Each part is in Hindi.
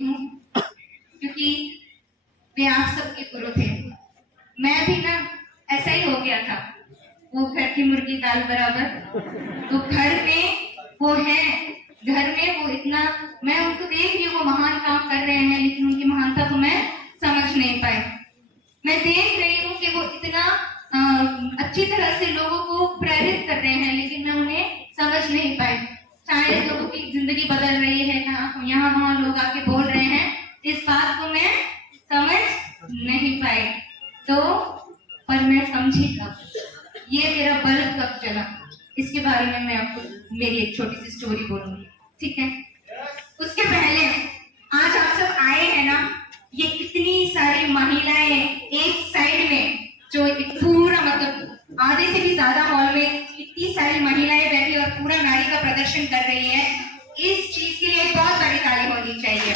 क्योंकि वे आप सबके गुरु थे। मैं भी ना ऐसा ही हो गया था, वो घर की मुर्गी दाल बराबर। तो घर में वो है, घर में वो इतना, मैं उनको देख रही हूँ वो महान काम कर रहे हैं, लेकिन उनकी महानता को मैं समझ नहीं पाई। मैं देख रही हूँ कि वो इतना अच्छी तरह से लोगों को प्रेरित कर रहे हैं, लेकिन मैं उन्हें समझ नहीं पाई। शायद लोगों की जिंदगी बदल रही है, यहाँ वहाँ लोग आके बोल रहे हैं, इस बात को मैं समझ नहीं पाई। तो पर मैं समझी कब, ये मेरा बल्ब कब चला, इसके बारे में मैं आपको मेरी एक छोटी सी स्टोरी बोलूंगी, ठीक है। उसके पहले आज आप सब आए हैं ना, ये इतनी सारी महिलाएं एक साइड में, जो पूरा मतलब आधे से भी ज्यादा हॉल में इतनी सारी महिलाएं बैठी और पूरा नारी का प्रदर्शन कर रही है, इस चीज के लिए बहुत बड़ी ताली होनी चाहिए।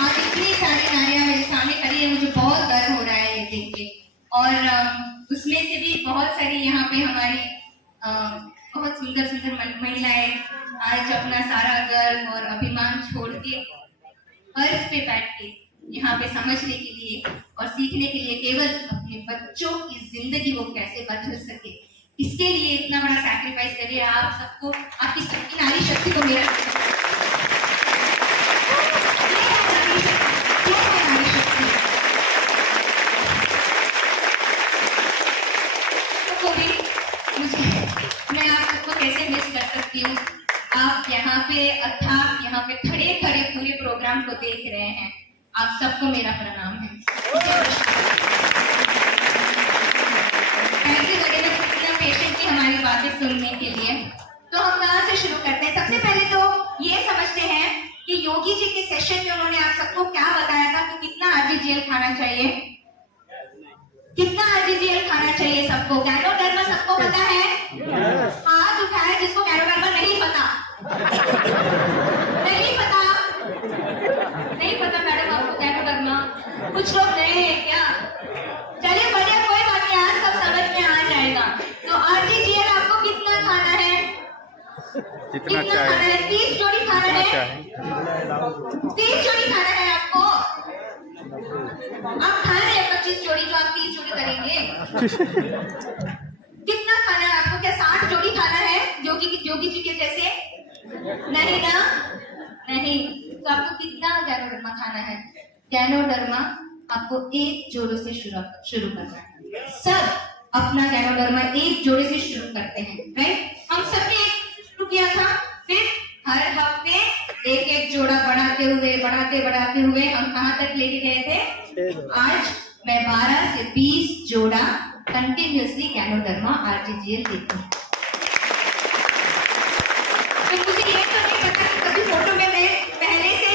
आप इतनी सारी नारियां मेरे सामने खड़ी है, मुझे बहुत गर्व हो रहा है ये देख के। और उसमें से भी बहुत सारी यहाँ पे हमारी बहुत सुंदर सुंदर महिलाएं आज अपना सारा गर्व और अभिमान छोड़ के फर्श पे बैठ के यहाँ पे समझने के लिए और सीखने के लिए, केवल अपने बच्चों की जिंदगी वो कैसे बदल सके, इसके लिए इतना बड़ा सैक्रिफाइस करिए। आप सबको, आपकी सबकी नारी शक्ति को मेरा मैं आप सबको कैसे मिस कर सकती हूँ। आप यहाँ पे अर्थात यहाँ पे खड़े खड़े पूरे प्रोग्राम को देख रहे हैं, आप सबको मेरा प्रणाम है। ऐसे लगे में इतना पेशेंट थी हमारी बातें सुनने के लिए। तो हम कहाँ से शुरू करते हैं? सबसे पहले तो ये समझते हैं कि योगी जी के सेशन में उन्होंने आप सबको क्या बताया था कि कितना आरजीजीएल खाना चाहिए, कितना आरजीजीएल खाना चाहिए सबको। गैनोडर्मा सबको पता है? हाथ उठाया जिसको गैनोडर्मा नहीं पता। नहीं पता, नहीं पता मैडम आपको गैनोडर्मा? कुछ लोग नए हैं क्या? चलिए बढ़िया, कोई बात नहीं, आज सब समझ में आ जाएगा। तो आरजीजीएल आपको कितना खाना है? कितना खाना है? 30 जोड़ी खाना है? 30 जोड़ी खाना है आपको? आप खा रहे हैं 25 जोड़ी, जो आप 30 जोड़ी करेंगे। कितना खाना है आपको? क्या 60 जोड़ी खाना है योगी जी के जैसे? नहीं ना, नहीं। तो आपको कितना गैनोडर्मा खाना है? गैनोडर्मा आपको 1 जोड़ों से शुरू करना है। सब अपना गैनोडर्मा 1 जोड़े से शुरू करते हैं, राइट? हम सबने शुरू किया था, फिर हर हफ्ते 1-1 जोड़ा बढ़ाते हुए हम कहाँ तक लेके गए थे? आज मैं 12 से 20 जोड़ा कंटिन्यूअसली गैनोडर्मा आरजीजीएल देती हूँ। तो मुझे ये तो नहीं पता कि कभी फोटो में मैं पहले से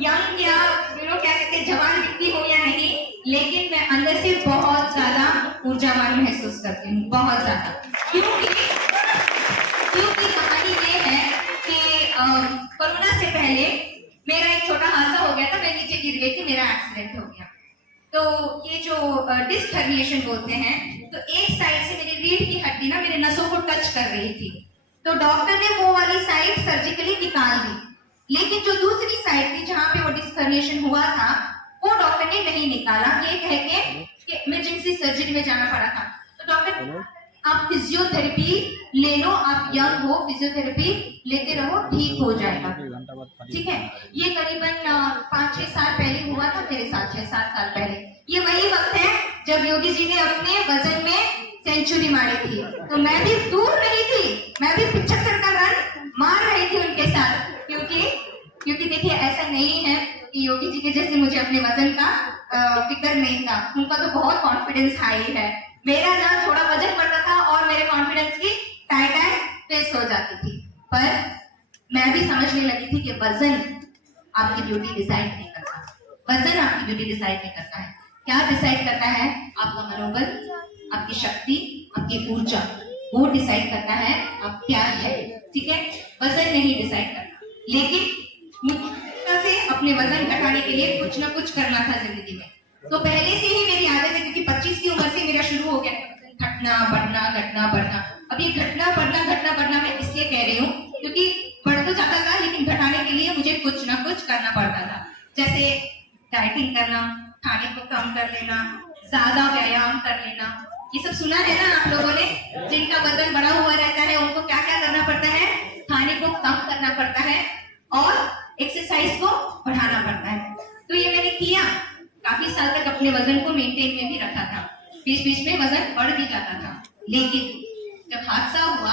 यंग या क्या कहते हैं, जवान दिखती हूँ या नहीं, लेकिन मैं अंदर से बहुत ज्यादा ऊर्जावान महसूस करती हूँ, बहुत ज्यादा। क्योंकि कहानी ये है कि कोरोना से पहले मेरा एक छोटा हादसा हो गया था, मैं नीचे गिर गई थी, मेरा एक्सीडेंट हो गया। तो ये जो डिस्क हर्निएशन बोलते हैं, तो एक साइड से मेरी रीढ़ की हड्डी ना मेरे नसों को टच कर रही थी, तो डॉक्टर ने वो वाली साइड सर्जिकली निकाल दी, लेकिन जो दूसरी साइड थी जहाँ पे वो डिस्क हर्निएशन हुआ था, वो डॉक्टर ने नहीं निकाला, ये कह के इमरजेंसी सर्जरी में जाना पड़ा था। तो डॉक्टर, आप फिजियोथेरेपी ले लो, आप यंग हो, फिजियोथेरेपी लेते रहो, ठीक हो जाएगा, ठीक है। ये करीबन 5-6 साल पहले हुआ था मेरे साथ, 6-7 साल पहले। ये वही वक्त है जब योगी जी ने अपने वजन में सेंचुरी मारी थी, तो मैं भी दूर नहीं थी, मैं भी 75 का रन मार रही थी उनके साथ। क्योंकि देखिए, ऐसा नहीं है कि योगी जी के जैसे मुझे अपने वजन का फिक्र नहीं था, उनका तो बहुत कॉन्फिडेंस हाई है। मेरा ना थोड़ा वजन बढ़ता था और मेरे कॉन्फिडेंस की टाइट फेस हो जाती थी, पर मैं भी समझने लगी थी कि वजन आपकी ब्यूटी डिसाइड नहीं करता, वजन आपकी ब्यूटी डिसाइड नहीं करता है। क्या डिसाइड करता है? आपका मनोबल, आपकी शक्ति, आपकी ऊर्जा, वो डिसाइड करता है आप क्या है, ठीक है। वजन नहीं डिसाइड करता। लेकिन मुझे से अपने वजन घटाने के लिए कुछ ना कुछ करना था जिंदगी में, तो पहले से ही मेरी आदत है, क्योंकि 25 की उम्र से मेरा शुरू हो गया घटना बढ़ना। अब ये घटना बढ़ना मैं इसलिए कह रही हूँ क्योंकि बढ़ तो जाता था, लेकिन घटाने के लिए मुझे कुछ ना कुछ करना पड़ता था। जैसे डाइटिंग करना, खाने को कम कर लेना, ज्यादा व्यायाम कर लेना। ये सब सुना है ना आप लोगों ने? जिनका वजन बढ़ा हुआ रहता है उनको क्या क्या करना पड़ता है? खाने को कम करना पड़ता है और एक्सरसाइज को बढ़ाना पड़ता है। तो ये मैंने किया, काफी साल तक अपने वजन को मेंटेन में भी रखा था। बीच बीच में वजन बढ़ भी जाता था, लेकिन जब हादसा हुआ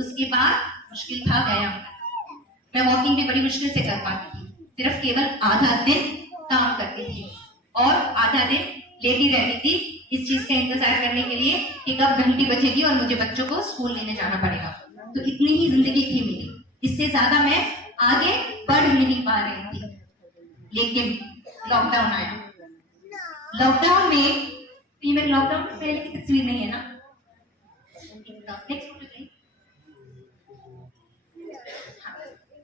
उसके बाद मुश्किल था व्यायाम करना। मैं वॉकिंग भी बड़ी मुश्किल से कर पाती थी, सिर्फ केवल आधा दिन काम करती थी और आधा दिन लेटी रहती थी इस चीज का इंतजार करने के लिए कि कब घंटी बजेगी और मुझे बच्चों को स्कूल लेने जाना पड़ेगा। तो इतनी ही जिंदगी थी मेरी, इससे ज्यादा मैं आगे बढ़ नहीं पा रही थी। लेकिन लॉकडाउन आया। लॉकडाउन में, ये मेरे लॉकडाउन से पहले की तस्वीर नहीं है ना?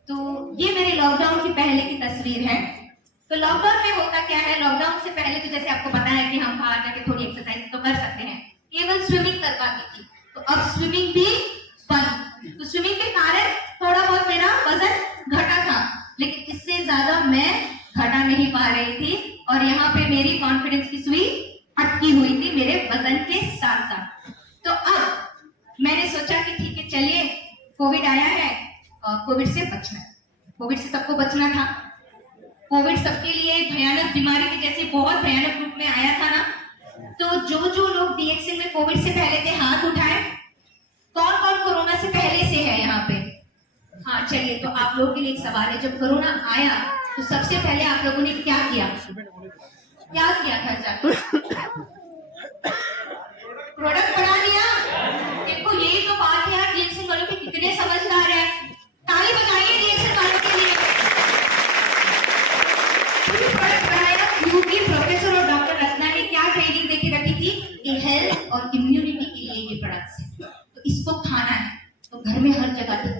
तो ये मेरे लॉकडाउन की पहले की तस्वीर है। तो लॉकडाउन में होता क्या है, लॉकडाउन से पहले तो जैसे आपको पता है कि हम बाहर जाके थोड़ी एक्सरसाइज तो कर सकते हैं, केवल स्विमिंग कर पाती थी। तो अब स्विमिंग भी बंद। तो स्विमिंग के कारण थोड़ा बहुत मेरा वजन घटा था, लेकिन इससे ज्यादा मैं घटा नहीं पा रही थी और यहाँ पे मेरी कॉन्फिडेंस की सुई अटकी हुई थी मेरे वजन के साथ साथ। तो अब मैंने सोचा कि ठीक है, चलिए कोविड आया है और कोविड से बचना है। कोविड से सबको बचना था। कोविड सबके लिए भयानक बीमारी के जैसे बहुत भयानक रूप में आया था ना। तो जो लोग डीएक्सएल में कोविड से पहले थे हाथ उठाए। कौन कौन कोरोना से पहले से है यहाँ पे? हाँ चलिए, तो आप लोगों के लिए एक सवाल है, जब कोरोना आया तो सबसे पहले आप लोगों ने क्या किया? क्या किया घर जाकर? प्रोडक्ट बढ़ा दिया। देखो यही तो बात है यार, डीएक्सएल वालों के कितने समझदार है। ताली बजाइए डीएक्सएल वालों के लिए। प्रोडक्ट बनाया क्योंकि प्रोफेसर और डॉक्टर रत्ना ने क्या ट्रेनिंग देके रखी थी कि हेल्थ और इम्यूनिटी के लिए ये प्रोडक्ट्स है, तो इसको खाना है। तो घर में हर जगह थी,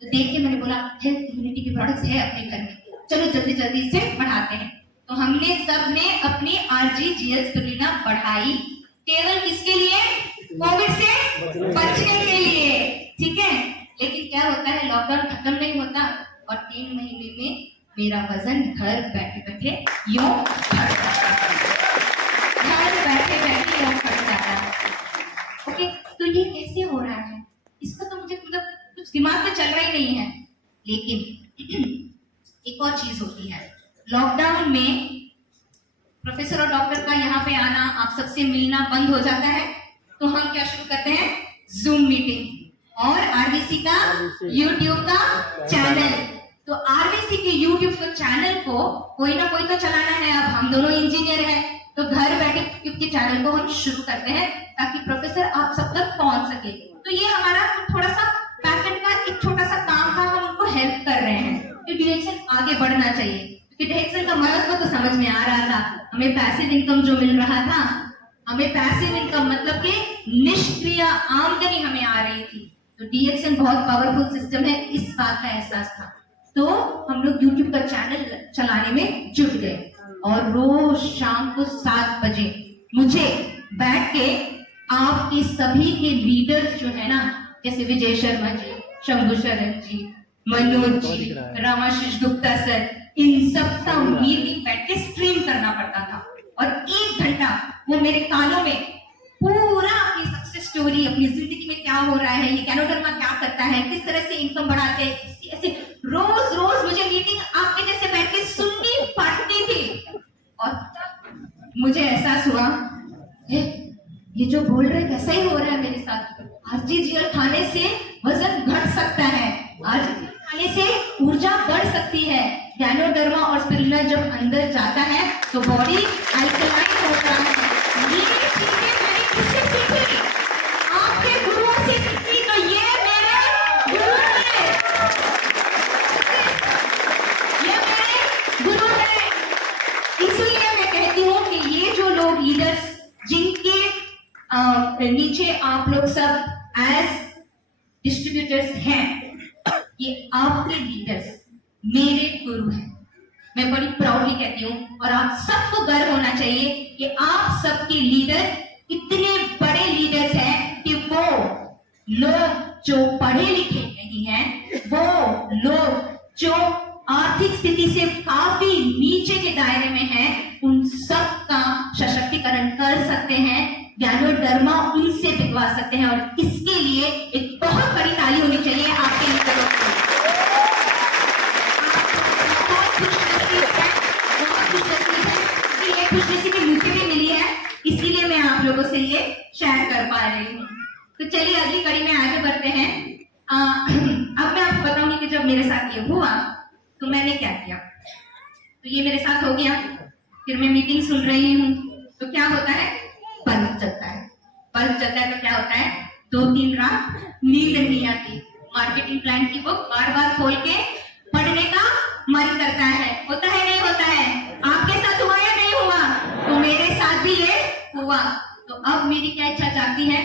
तो देख के मैंने बोला हेल्थ इम्यूनिटी के प्रोडक्ट्स है अपने घर में, चलो जल्दी जल्दी इसे बढ़ाते हैं। तो हमने सबने अपनी आरजीजीएल स्पिरुलिना बढ़ाई, केवल किसके लिए? कोविड से बचने के लिए, ठीक है। लेकिन क्या होता है, लॉकडाउन खत्म नहीं होता और 3 महीने में मेरा वजन घर बैठे बैठे यूं बढ़ जाता है। घर बैठे बैठे यूं बढ़ जाता है। ओके, तो ये कैसे हो रहा है? इसका तो मुझे मतलब कुछ दिमाग में चल रहा ही नहीं है। लेकिन एक और चीज होती है, लॉकडाउन में प्रोफेसर और डॉक्टर का यहाँ पे आना, आप सबसे मिलना बंद हो जाता है। तो हम क्या शुरू करते हैं? जूम मीटिंग और आरबीसी का यूट्यूब का चैनल। तो आरबीसी के यूट्यूब के चैनल को कोई ना कोई तो चलाना है। अब हम दोनों इंजीनियर हैं, तो घर बैठे यूट्यूब के चैनल को हम शुरू करते हैं ताकि प्रोफेसर आप सब तक पहुंच सके। तो ये हमारा थोड़ा सा पैकेट का एक छोटा सा काम था, हम उनको हेल्प कर रहे हैं कि डीएक्सएल आगे बढ़ना चाहिए। क्योंकि डीएक्सएल का महत्व तो समझ में आ रहा था, हमें पैसिव इनकम जो मिल रहा था, हमें पैसिव इनकम मतलब कि निष्क्रिय आमदनी हमें आ रही थी। तो डीएक्सएल बहुत पावरफुल सिस्टम है, इस बात का एहसास था। तो हम लोग यूट्यूब का चैनल चलाने में जुट गए और रोज शाम को 7 बजे मुझे बैठ के आपके सभी के लीडर्स जो है ना, जैसे विजय शर्मा जी, शंभू शरण जी, मनोज जी, रामाशीष गुप्ता सर, इन सब का मीटिंग बैठ के स्ट्रीम करना पड़ता था और 1 घंटा वो मेरे कानों में पूरा अपनी सक्सेस स्टोरी, अपनी जिंदगी में क्या हो रहा है, ये गैनोडर्मा क्या करता है, किस तरह से इनकम बढ़ाते हैं, ऐसे रोज रोज मुझे मीटिंग आपके जैसे बैठ के सुननी पड़ती थी। और मुझे एहसास हुआ ये जो बोल रहे कैसा ही हो रहा है मेरे साथ। आरजीजीएल खाने से वजन घट सकता है, आरजीजीएल खाने से ऊर्जा बढ़ सकती है। गैनोडर्मा और स्पिरुलिना जब अंदर जाता है तो बॉडी अल्कलाइन होता है। ये चीजें मैंने किससे सीखी? आपके गुरुओं से सीखी। तो ये मेरे गुरु हैं, ये मेरे गुरु हैं। इसलिए मैं कहती हूँ कि ये जो लोग लीडर्स जिनके नीचे आप लोग सब एज डिस्ट्रीब्यूटर्स हैं, ये आपके लीडर्स मेरे गुरु हैं। मैं बड़ी प्राउडली कहती हूँ और आप सबको गर्व होना चाहिए कि आप सबके लीडर इतने बड़े लीडर्स हैं कि वो लोग जो पढ़े लिखे नहीं हैं, वो लोग जो आर्थिक स्थिति से काफी नीचे के दायरे में हैं, उन सब का सशक्तिकरण कर सकते हैं। ज्ञानोडर्मा उनसे पिघवा सकते हैं, और इसके लिए एक बहुत बड़ी ताली होनी चाहिए आपके लिए। खुशनसीबी मुझे भी मिली है, इसीलिए मैं आप लोगों से ये शेयर कर पा रही हूँ। तो चलिए अगली कड़ी में आगे बढ़ते हैं। अब मैं आपको बताऊंगी कि जब मेरे साथ ये हुआ तो मैंने क्या किया। तो ये मेरे साथ हो गया, फिर मैं मीटिंग सुन रही हूँ, तो क्या होता है, बल्ब चलता है। बल्ब चलता है तो क्या होता है, 2-3 रात नींद नहीं आती। मार्केटिंग प्लान की बुक बार बार खोल के पढ़ने का मन करता है। होता है नहीं होता है? आपके साथ हुआ या नहीं हुआ? तो मेरे साथ भी ये हुआ। तो अब मेरी क्या इच्छा चाहती है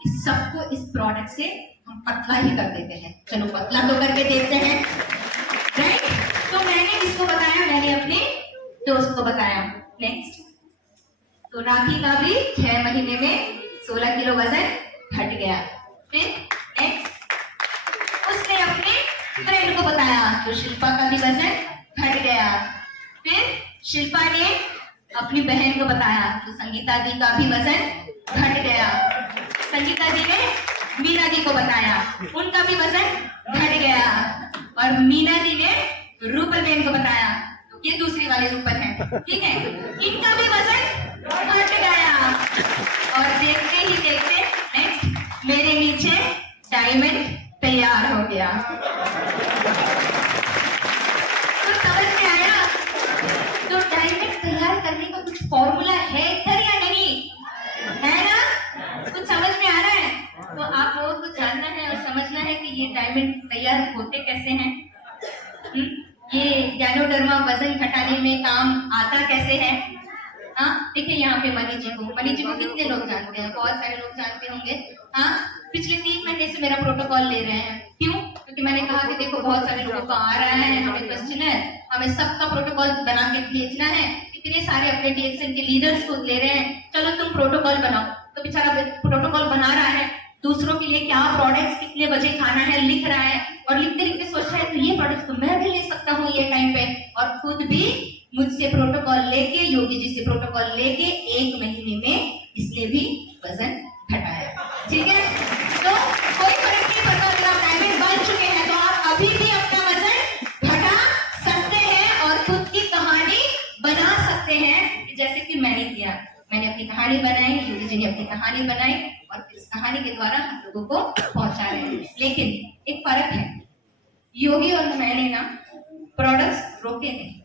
कि सबको इस प्रोडक्ट से हम पतला ही कर देते हैं। चलो पतला तो करके देखते हैं, राइट? तो मैंने किसको बताया, मैंने अपने दोस्त को बताया। नेक्स्ट, तो राखी का भी 6 महीने में 16 किलो वजन घट गया। फिर नेक्स्ट, उसने अपने फ्रेंड को बताया तो शिल्पा का भी वजन घट गया। फिर शिल्पा ने अपनी बहन को बताया तो संगीता दी का भी वजन घट गया। संगीता दी ने मीना दी को बताया, उनका भी वजन घट गया। और मीना दी ने रूपल बहन को बताया, तो ये दूसरी वाली रूपल है, ठीक है, इनका भी वजन घट गया। और देखते ही देखते नेक्स्ट मेरे नीचे डायमंड तैयार हो गया। तो समझ में आया? तो डायमंड तैयार करने का कुछ फॉर्मूला है इधर या नहीं है ना? कुछ समझ में आ रहा है? तो आप लोगों को जानना है और समझना है कि ये डायमंड तैयार होते कैसे हैं। ये ज्ञानोडर्मा वजन घटाने में काम आता कैसे है। हाँ देखिए यहाँ पे मनी जी को कितने लोग जानते हैं, बहुत सारे लोग जानते होंगे। हाँ, पिछले 3 महीने से मेरा प्रोटोकॉल ले रहे हैं। क्यों? क्योंकि मैंने कहा कि देखो बहुत सारे लोगों का आ रहा है, हमें क्वेश्चन है, हमें सबका प्रोटोकॉल बना के भेजना है। इतने सारे अपने डीएक्सएन के लीडर्स को ले रहे हैं, चलो तुम प्रोटोकॉल बनाओ। तो बेचारा प्रोटोकॉल बना रहा है, दूसरों के लिए क्या प्रोडक्ट्स कितने बजे खाना है लिख रहा है, और लिखते लिखते सोच रहा है तो ये प्रोडक्ट तो मैं भी ले सकता हूँ ये टाइम पे। और खुद भी मुझसे प्रोटोकॉल लेके, योगी जी से प्रोटोकॉल लेके 1 महीने में इसने भी वजन घटाया। ठीक है, तो कोई फर्क नहीं पड़ता अगर आप डायमंड बन चुके हैं तो आप अभी भी अपना वजन घटा सकते हैं और खुद की कहानी बना सकते हैं। जैसे कि मैंने किया, मैंने अपनी कहानी बनाई, योगी जी ने अपनी कहानी बनाई, और इस कहानी के द्वारा हम लोगों को पहुंचा रहे हैं। लेकिन एक फर्क है, योगी और मैंने ना प्रोडक्ट्स रोके नहीं।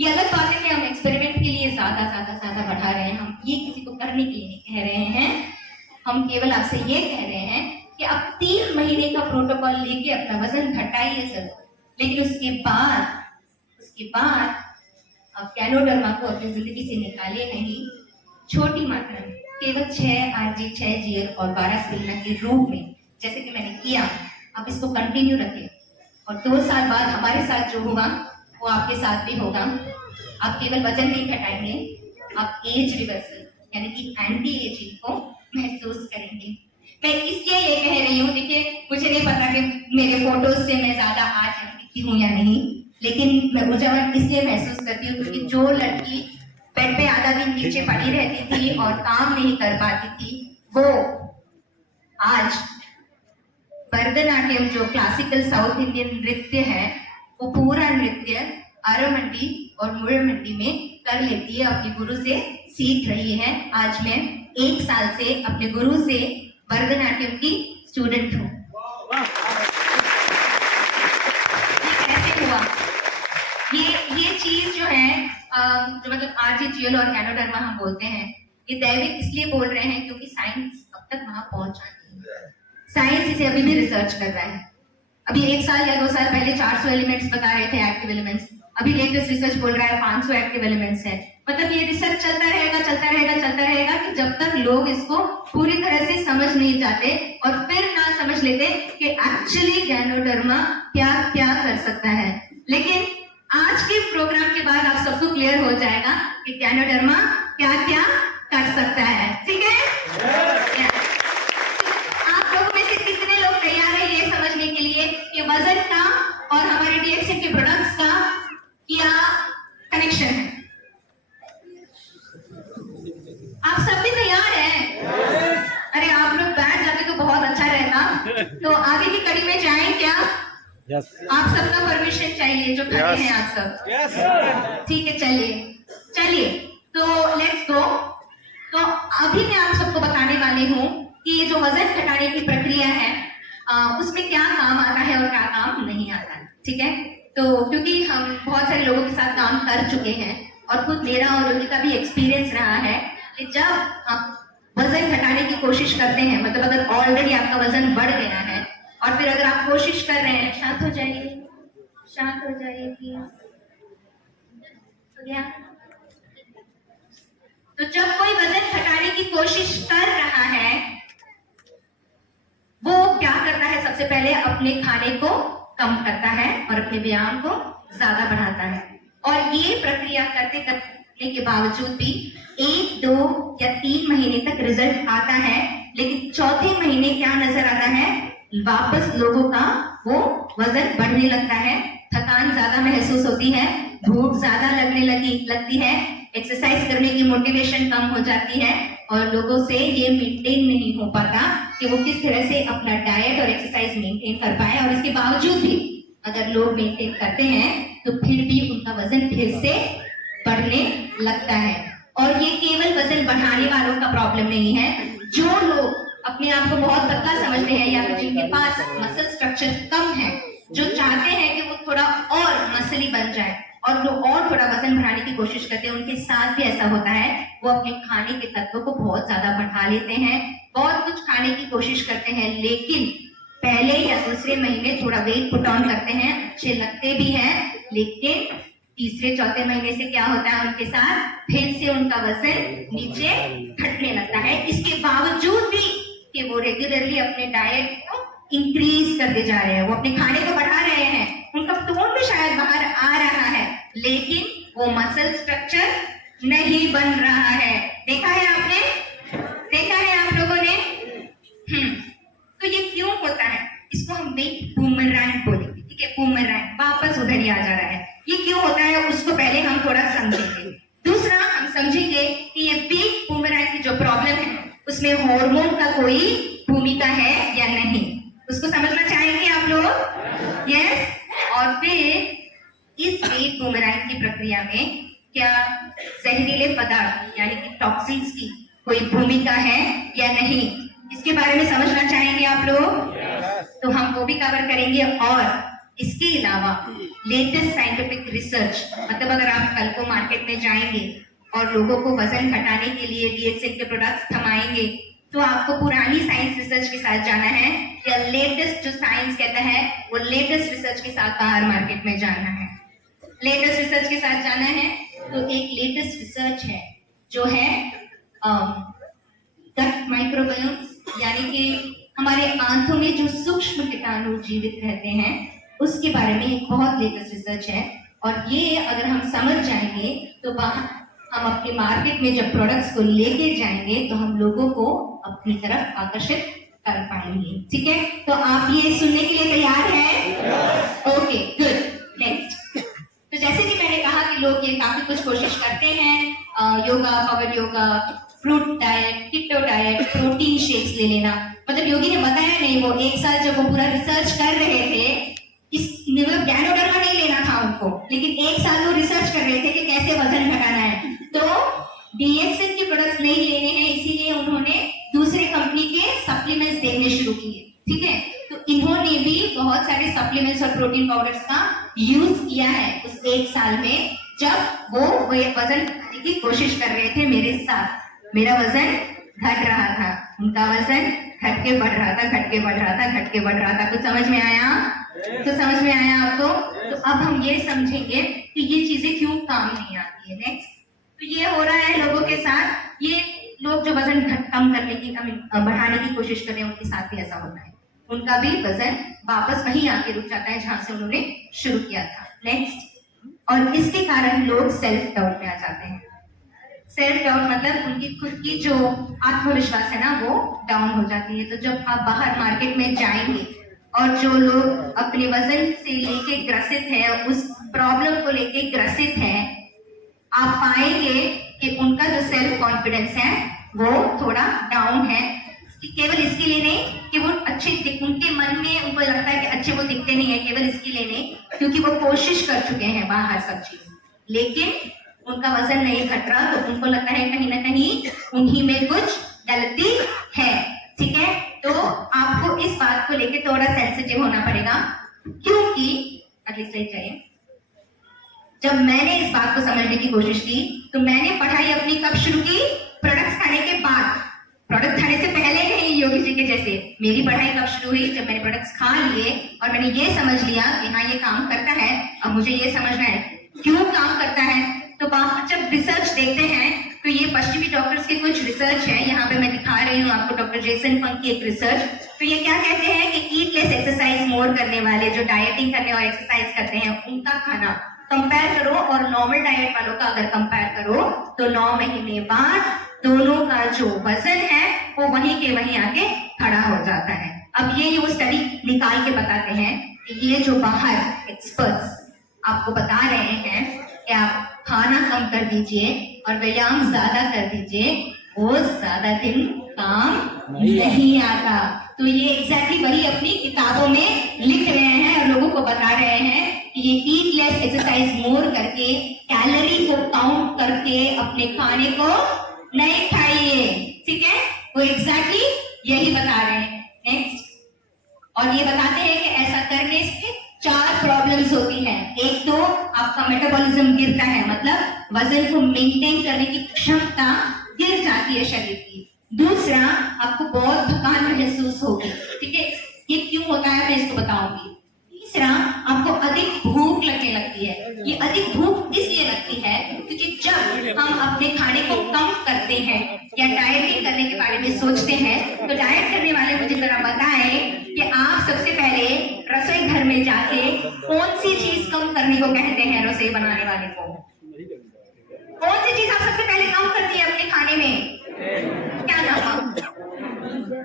ये अलग बात है कि हम एक्सपेरिमेंट के लिए ज्यादा बढ़ा रहे हैं, हम ये किसी को करने के लिए नहीं कह रहे हैं। हम केवल आपसे ये कह रहे हैं कि आप 3 महीने का प्रोटोकॉल लेके अपना वजन घटाइए जरूर, लेकिन उसके बाद आप ज्ञानोडर्मा को अपनी जिंदगी से निकालिए नहीं। छोटी मात्रा में केवल 6 आरजी, 6 जीएल और 12 स्पिरुलिना के रूप में, जैसे कि मैंने किया, आप इसको कंटिन्यू रखें। और 2 साल बाद हमारे साथ जो हुआ वो आपके साथ भी होगा। आप केवल वजन नहीं घटाएंगे, आप एज रिवर्सल यानी कि एंटी एजिंग को महसूस करेंगे। मैं इसलिए ये कह रही हूँ, देखिए मुझे नहीं पता कि मेरे फोटोज से मैं ज्यादा आज दिखती हूँ या नहीं, लेकिन मैं ऊर्जावान इसलिए महसूस करती हूँ क्योंकि जो लड़की बेड पे आधा दिन नीचे पड़ी रहती थी और काम नहीं कर पाती थी, वो आज भरतनाट्यम जो क्लासिकल साउथ इंडियन नृत्य है, वो पूरा नृत्य अरमंडी और मुड़मंडी में कर लेती है, अपने गुरु से सीख रही है। आज मैं 1 साल से अपने गुरु से भरतनाट्यम की स्टूडेंट हूँ। कैसे हुआ? ये चीज जो है जो मतलब आरजीजीएल और ज्ञानोडर्मा हम बोलते हैं, ये दैविक इसलिए बोल रहे हैं क्योंकि साइंस अब तक वहां पहुंचा नहीं है। साइंस इसे अभी भी रिसर्च कर रहा है। अभी 1 साल या 2 साल पहले 400 एलिमेंट्स बता रहे थे एक्टिव एलिमेंट्स, अभी लेटेस्ट रिसर्च बोल रहा है 500 एक्टिव एलिमेंट्स है। मतलब ये रिसर्च चलता रहेगा कि जब तक लोग इसको पूरी तरह से समझ नहीं जाते और फिर ना समझ लेते कि एक्चुअली ज्ञानोडर्मा क्या क्या कर सकता है। लेकिन आज के प्रोग्राम के बाद आप सबको क्लियर हो जाएगा कि ज्ञानोडर्मा क्या क्या कर सकता है। ठीक है, आप लोगों में से वजन का और हमारे डीएक्सएन के प्रोडक्ट्स का क्या कनेक्शन है? आप सब भी तैयार हैं? अरे आप लोग बैठ जाते तो बहुत अच्छा रहता। तो आगे की कड़ी में जाएं क्या? आप सबका परमिशन चाहिए जो खड़े हैं आप सब। ठीक है, चलिए तो लेट्स गो। तो अभी मैं आप सबको बताने वाली हूँ कि ये जो वजन घटाने की प्रक्रिया है उसमें क्या काम आता है और क्या काम नहीं आता है। ठीक है, तो क्योंकि हम बहुत सारे लोगों के साथ काम कर चुके हैं और खुद मेरा और उनका का भी एक्सपीरियंस रहा है कि जब हम वजन घटाने की कोशिश करते हैं, मतलब अगर ऑलरेडी आपका वजन बढ़ गया है और फिर अगर आप कोशिश कर रहे हैं, शांत हो जाइए प्लीज, हो गया। तो जब कोई वजन घटाने की कोशिश कर रहा है वो क्या करता है? सबसे पहले अपने खाने को कम करता है और अपने व्यायाम को ज्यादा बढ़ाता है। और ये प्रक्रिया करते करने के बावजूद भी 1, 2 या 3 महीने तक रिजल्ट आता है, लेकिन चौथे महीने क्या नजर आता है? वापस लोगों का वो वजन बढ़ने लगता है, थकान ज्यादा महसूस होती है, भूख ज्यादा लगने लगती है, एक्सरसाइज करने की मोटिवेशन कम हो जाती है और लोगों से ये मेंटेन नहीं हो पाता कि वो किस तरह से अपना डाइट और एक्सरसाइज मेंटेन कर पाए। और इसके बावजूद भी अगर लोग मेंटेन करते हैं तो फिर भी उनका वजन फिर से बढ़ने लगता है। और ये केवल वजन बढ़ाने वालों का प्रॉब्लम नहीं है। जो लोग अपने आप को बहुत पतला समझते हैं या फिर जिनके पास मसल स्ट्रक्चर कम है, जो चाहते हैं कि वो थोड़ा और मसली बन जाए और जो और थोड़ा वजन बढ़ाने की कोशिश करते हैं, उनके साथ भी ऐसा होता है। वो अपने खाने के तत्वों को बहुत ज्यादा बढ़ा लेते हैं, बहुत कुछ खाने की कोशिश करते हैं, लेकिन पहले या दूसरे महीने थोड़ा वेट पुट ऑन करते हैं, अच्छे लगते भी हैं, लेकिन तीसरे चौथे महीने से क्या होता है उनके साथ? फिर से उनका वजन नीचे घटने लगता है। इसके बावजूद भी कि वो रेगुलरली अपने डाइट को इंक्रीज करते जा रहे हैं, वो अपने खाने को बढ़ा रहे हैं, उनका टोन भी शायद बाहर आ रहा है, लेकिन वो मसल स्ट्रक्चर नहीं बन रहा है। देखा है आपने? देखा है आप लोगों ने? तो ये क्यों होता है? इसको हम वेट बूमरैंग बोलेंगे। ठीक है, बूमरैंग वापस उधर ही आ जा रहा है। ये क्यों होता है उसको पहले हम थोड़ा समझेंगे। दूसरा हम समझेंगे कि ये वेट बूमरैंग की जो प्रॉब्लम है उसमें हार्मोन का कोई भूमिका है या नहीं, उसको समझना चाहेंगे आप लोग? यस। और फिर इस वेट बूमरैंग की प्रक्रिया में क्या जहरीले पदार्थ यानी कि टॉक्सिन्स की कोई भूमिका है या नहीं, इसके बारे में समझना चाहेंगे आप लोग? तो हम वो भी कवर करेंगे। और इसके अलावा लेटेस्ट साइंटिफिक रिसर्च, मतलब अगर आप कल को मार्केट में जाएंगे और लोगों को वजन घटाने के लिए डीएक्सएन के प्रोडक्ट्स थमाएंगे, तो आपको पुरानी साइंस रिसर्च के साथ जाना है या लेटेस्ट जो साइंस कहता है वो लेटेस्ट रिसर्च के साथ बाहर मार्केट में जाना है? लेटेस्ट रिसर्च के साथ जाना है। तो एक लेटेस्ट रिसर्च है जो है गट माइक्रोबायोम्स, यानी कि हमारे आंतों में जो सूक्ष्म कीटाणु जीवित रहते हैं उसके बारे में एक बहुत लेटेस्ट रिसर्च है। और ये अगर हम समझ जाएंगे तो बाहर हम अपने मार्केट में जब प्रोडक्ट्स को लेके जाएंगे तो हम लोगों को अपनी तरफ आकर्षित कर पाएंगे। ठीक है, तो आप ये सुनने के लिए तैयार हैं? Okay, good. नेक्स्ट, तो जैसे कि मैंने कहा कि लोग ये काफी कुछ कोशिश करते हैं, yoga, power yoga, fruit diet, keto diet, protein shakes ले लेना। मतलब योगी ने बताया नहीं, वो एक साल जब वो पूरा रिसर्च कर रहे थे, इस मतलब गैनोडर्मा नहीं लेना था उनको, लेकिन एक साल वो रिसर्च कर रहे थे कि कैसे वजन घटाना है। तो डीएक्सएन के प्रोडक्ट्स नहीं लेने हैं, इसीलिए उन्होंने दूसरे कंपनी के सप्लीमेंट्स देने शुरू किए। ठीक है, तो इन्होंने भी बहुत सारे सप्लीमेंट्स और प्रोटीन पाउडर्स का यूज किया है उस एक साल में, जब वो वजन घटाने की कोशिश कर रहे थे मेरे साथ। मेरा वजन घट रहा था, उनका वजन घट के बढ़ रहा था, घट के बढ़ रहा था, घट के बढ़ रहा था। कुछ समझ में आया? तो समझ में आया आपको? तो अब हम ये समझेंगे कि ये चीजें क्यों काम नहीं आती है। नेक्स्ट, तो ये हो रहा है लोगों के साथ। ये लोग जो वजन कम करने की बढ़ाने की कोशिश कर रहे हैं उनके साथ भी ऐसा होता है, उनका भी वजन वापस वहीं आके रुक जाता है जहां से उन्होंने शुरू किया था। नेक्स्ट, और इसके कारण लोग सेल्फ डाउट में आ जाते हैं। सेल्फ डाउट मतलब उनकी खुद की जो आत्मविश्वास है ना वो डाउन हो जाती है। तो जब आप बाहर मार्केट में जाएंगे और जो लोग अपने वजन से लेके ग्रसित है, उस प्रॉब्लम को लेके ग्रसित है, आप पाएंगे कि उनका जो सेल्फ कॉन्फिडेंस है वो थोड़ा डाउन है। केवल इसके लिए नहीं कि वो अच्छे उनके मन में उनको लगता है कि अच्छे वो दिखते नहीं है, केवल इसके लिए नहीं क्योंकि वो कोशिश कर चुके हैं बाहर सब चीज, लेकिन उनका वजन नहीं घट रहा, तो उनको लगता है कहीं ना कहीं उन्हीं में कुछ गलती है। ठीक है, तो आपको इस बात को लेके थोड़ा सेंसिटिव होना पड़ेगा, क्योंकि अगली स्लाइड चाहिए। जब मैंने इस बात को समझने की कोशिश की तो मैंने पढ़ाई अपनी कब शुरू की? प्रोडक्ट्स खाने के बाद। प्रोडक्ट खाने से पहले नहीं, योगी जी के जैसे। मेरी पढ़ाई कब शुरू हुई? जब मैंने प्रोडक्ट्स खा लिए और मैंने ये समझ लिया कि हाँ ये काम करता है, अब मुझे ये समझना है क्यों काम करता है। तो आप जब रिसर्च देखते हैं तो ये पश्चिमी डॉक्टर्स के कुछ रिसर्च है, यहाँ पे मैं दिखा रही हूँ आपको डॉक्टर जेसन फंक की एक रिसर्च। तो ये क्या कहते हैं कि ईट लेस एक्सरसाइज मोर करने वाले, जो डाइटिंग करने और एक्सरसाइज करते हैं, उनका खाना कंपेयर करो और नॉर्मल डाइट वालों का अगर कंपेयर करो तो 9 महीने बाद दोनों का जो वजन है वो वहीं के वहीं आके खड़ा हो जाता है। अब ये वो स्टडी निकाल के बताते हैं कि ये जो बाहर एक्सपर्ट्स आपको बता रहे हैं कि आप खाना कम कर दीजिए और व्यायाम ज्यादा कर दीजिए, वो ज्यादा दिन काम नहीं आता। तो ये एग्जैक्टली वही अपनी किताबों में लिख रहे हैं और लोगों को बता रहे हैं कि ये ईट लेस एक्सरसाइज मोर करके, कैलोरी को काउंट करके अपने खाने को नहीं खाइए। ठीक है, वो एग्जैक्टली यही बता रहे हैं। नेक्स्ट, और ये बताते हैं कि ऐसा करने से 4 प्रॉब्लम्स होती है। एक तो आपका मेटाबॉलिज्म गिरता है, मतलब वजन को मेंटेन करने की क्षमता गिर जाती है शरीर की। दूसरा, आपको बहुत थकान महसूस होगी। ठीक है, ये क्यों होता है मैं इसको बताऊंगी। तीसरा, आपको अधिक भूख लगने लगती है। ये अधिक भूख इसलिए लगती है क्योंकि जब हम अपने खाने को कम करते हैं या डाइटिंग करने के बारे में सोचते हैं, तो डाइट करने वाले मुझे जरा बताएं कि आप सबसे पहले रसोई घर में जाके कौन सी चीज कम करने को कहते हैं रसोई बनाने वाले को? कौन सी चीज आप सबसे पहले कम करती है अपने खाने में? क्या नाम?